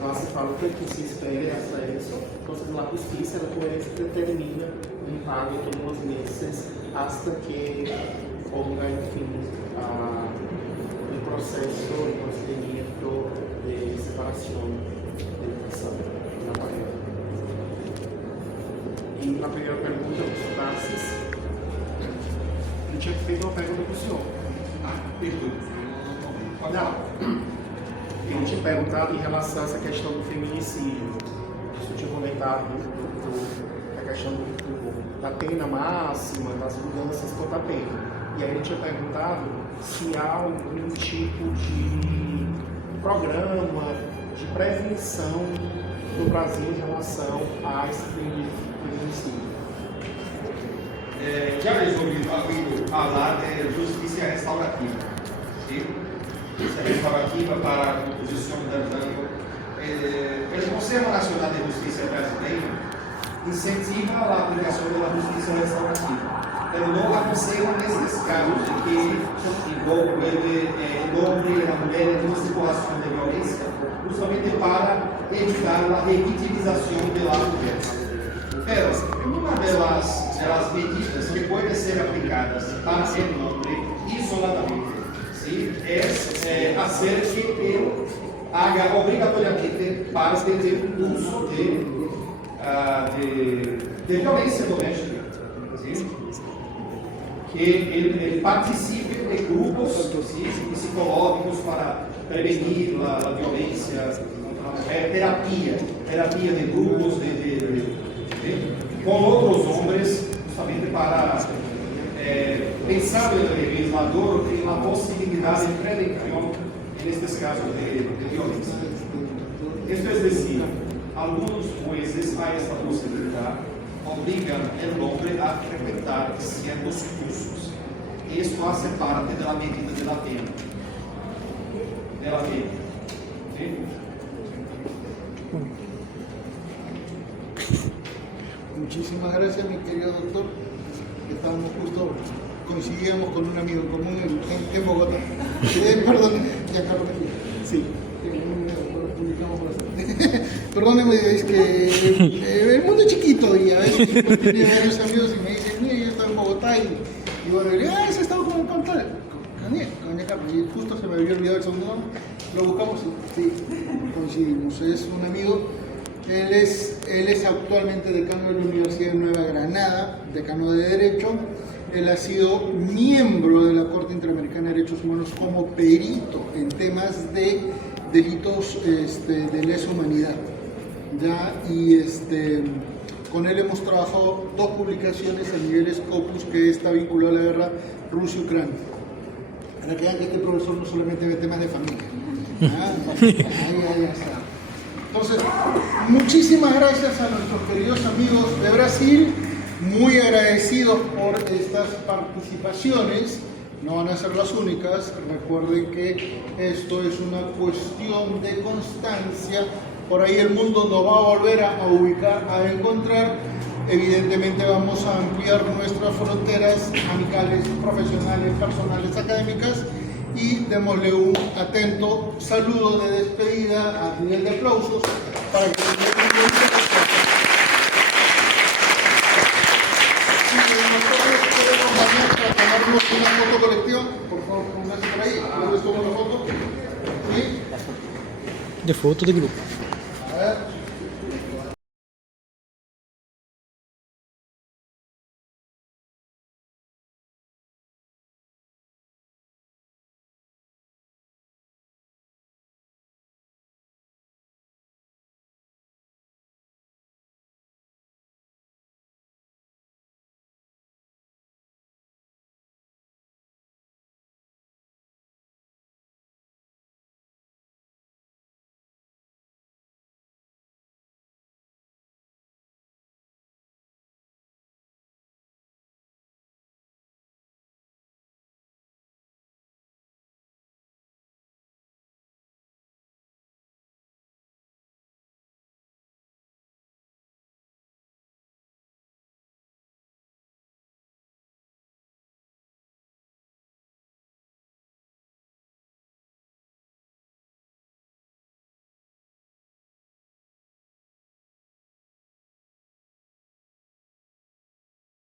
hace falta que se espere hasta eso. Entonces, la justicia después determina un pago todos los meses hasta que ponga en fin el proceso, el procedimiento de separación del casado, de la pareja. Y la primera pregunta, los Tarsis, eu tinha feito uma pergunta para o senhor. Não, eu tinha perguntado em relação a essa questão do feminicídio. O senhor tinha comentado da questão da pena máxima, das mudanças quanto à pena. E aí ele tinha perguntado se há algum tipo de programa de prevenção no Brasil em relação a esse feminicídio. Ya les he oído hablar de justicia restaurativa, ¿sí? Justicia restaurativa para la composición del daño. El Consejo Nacional de Justicia brasileño incentiva la aplicación de la justicia restaurativa, pero no aconseja en estos casos de que involucre el hombre y la mujer en una situación de violencia, justamente para evitar la revictimización de la mujer. Pero una de las medidas que pueden ser aplicadas para el hombre isoladamente, ¿sí? Es hacer que él haga obligatoriamente para tener un uso de violencia doméstica, ¿sí? Que él participe de grupos, ¿sí? Psicológicos para prevenir la violencia contra la mujer, terapia de grupos con otros hombres, justamente para pensar en el legislador en la posibilidad de prevención en estos casos de violencia. Esto es decir, algunos jueces a esta posibilidad obligan al hombre a frecuentar ciertos cursos. Esto hace parte de la medida de la pena. ¿Sí? Muchísimas gracias, mi querido doctor. Estamos justo, coincidíamos con un amigo en común en Bogotá. Perdón, ya Carlos. Sí, perdóneme, es que el mundo es chiquito y a veces tiene varios amigos y me dicen, mira, yo estoy en Bogotá y bueno, yo ese estado como en Pantalla. Con Carlos, y justo se me había olvidado el segundo nombre, lo buscamos y sí, coincidimos. Es un amigo. Él es actualmente decano de la Universidad de Nueva Granada, decano de Derecho. Él ha sido miembro de la Corte Interamericana de Derechos Humanos como perito en temas de delitos de lesa humanidad. ¿Ya? Y con él hemos trabajado 2 publicaciones a nivel Scopus, que está vinculado a la guerra Rusia-Ucrania. Para que vean que este profesor no solamente ve temas de familia. Ahí está. Entonces, muchísimas gracias a nuestros queridos amigos de Brasil, muy agradecidos por estas participaciones. No van a ser las únicas, recuerden que esto es una cuestión de constancia, por ahí el mundo nos va a volver a ubicar, a encontrar, evidentemente vamos a ampliar nuestras fronteras amicales, profesionales, personales, académicas, y démosle un atento saludo de despedida a nivel de aplausos para que una foto colectiva, por favor, póngase por ahí. ¿Dónde estuvo la foto? ¿Sí? De foto de grupo.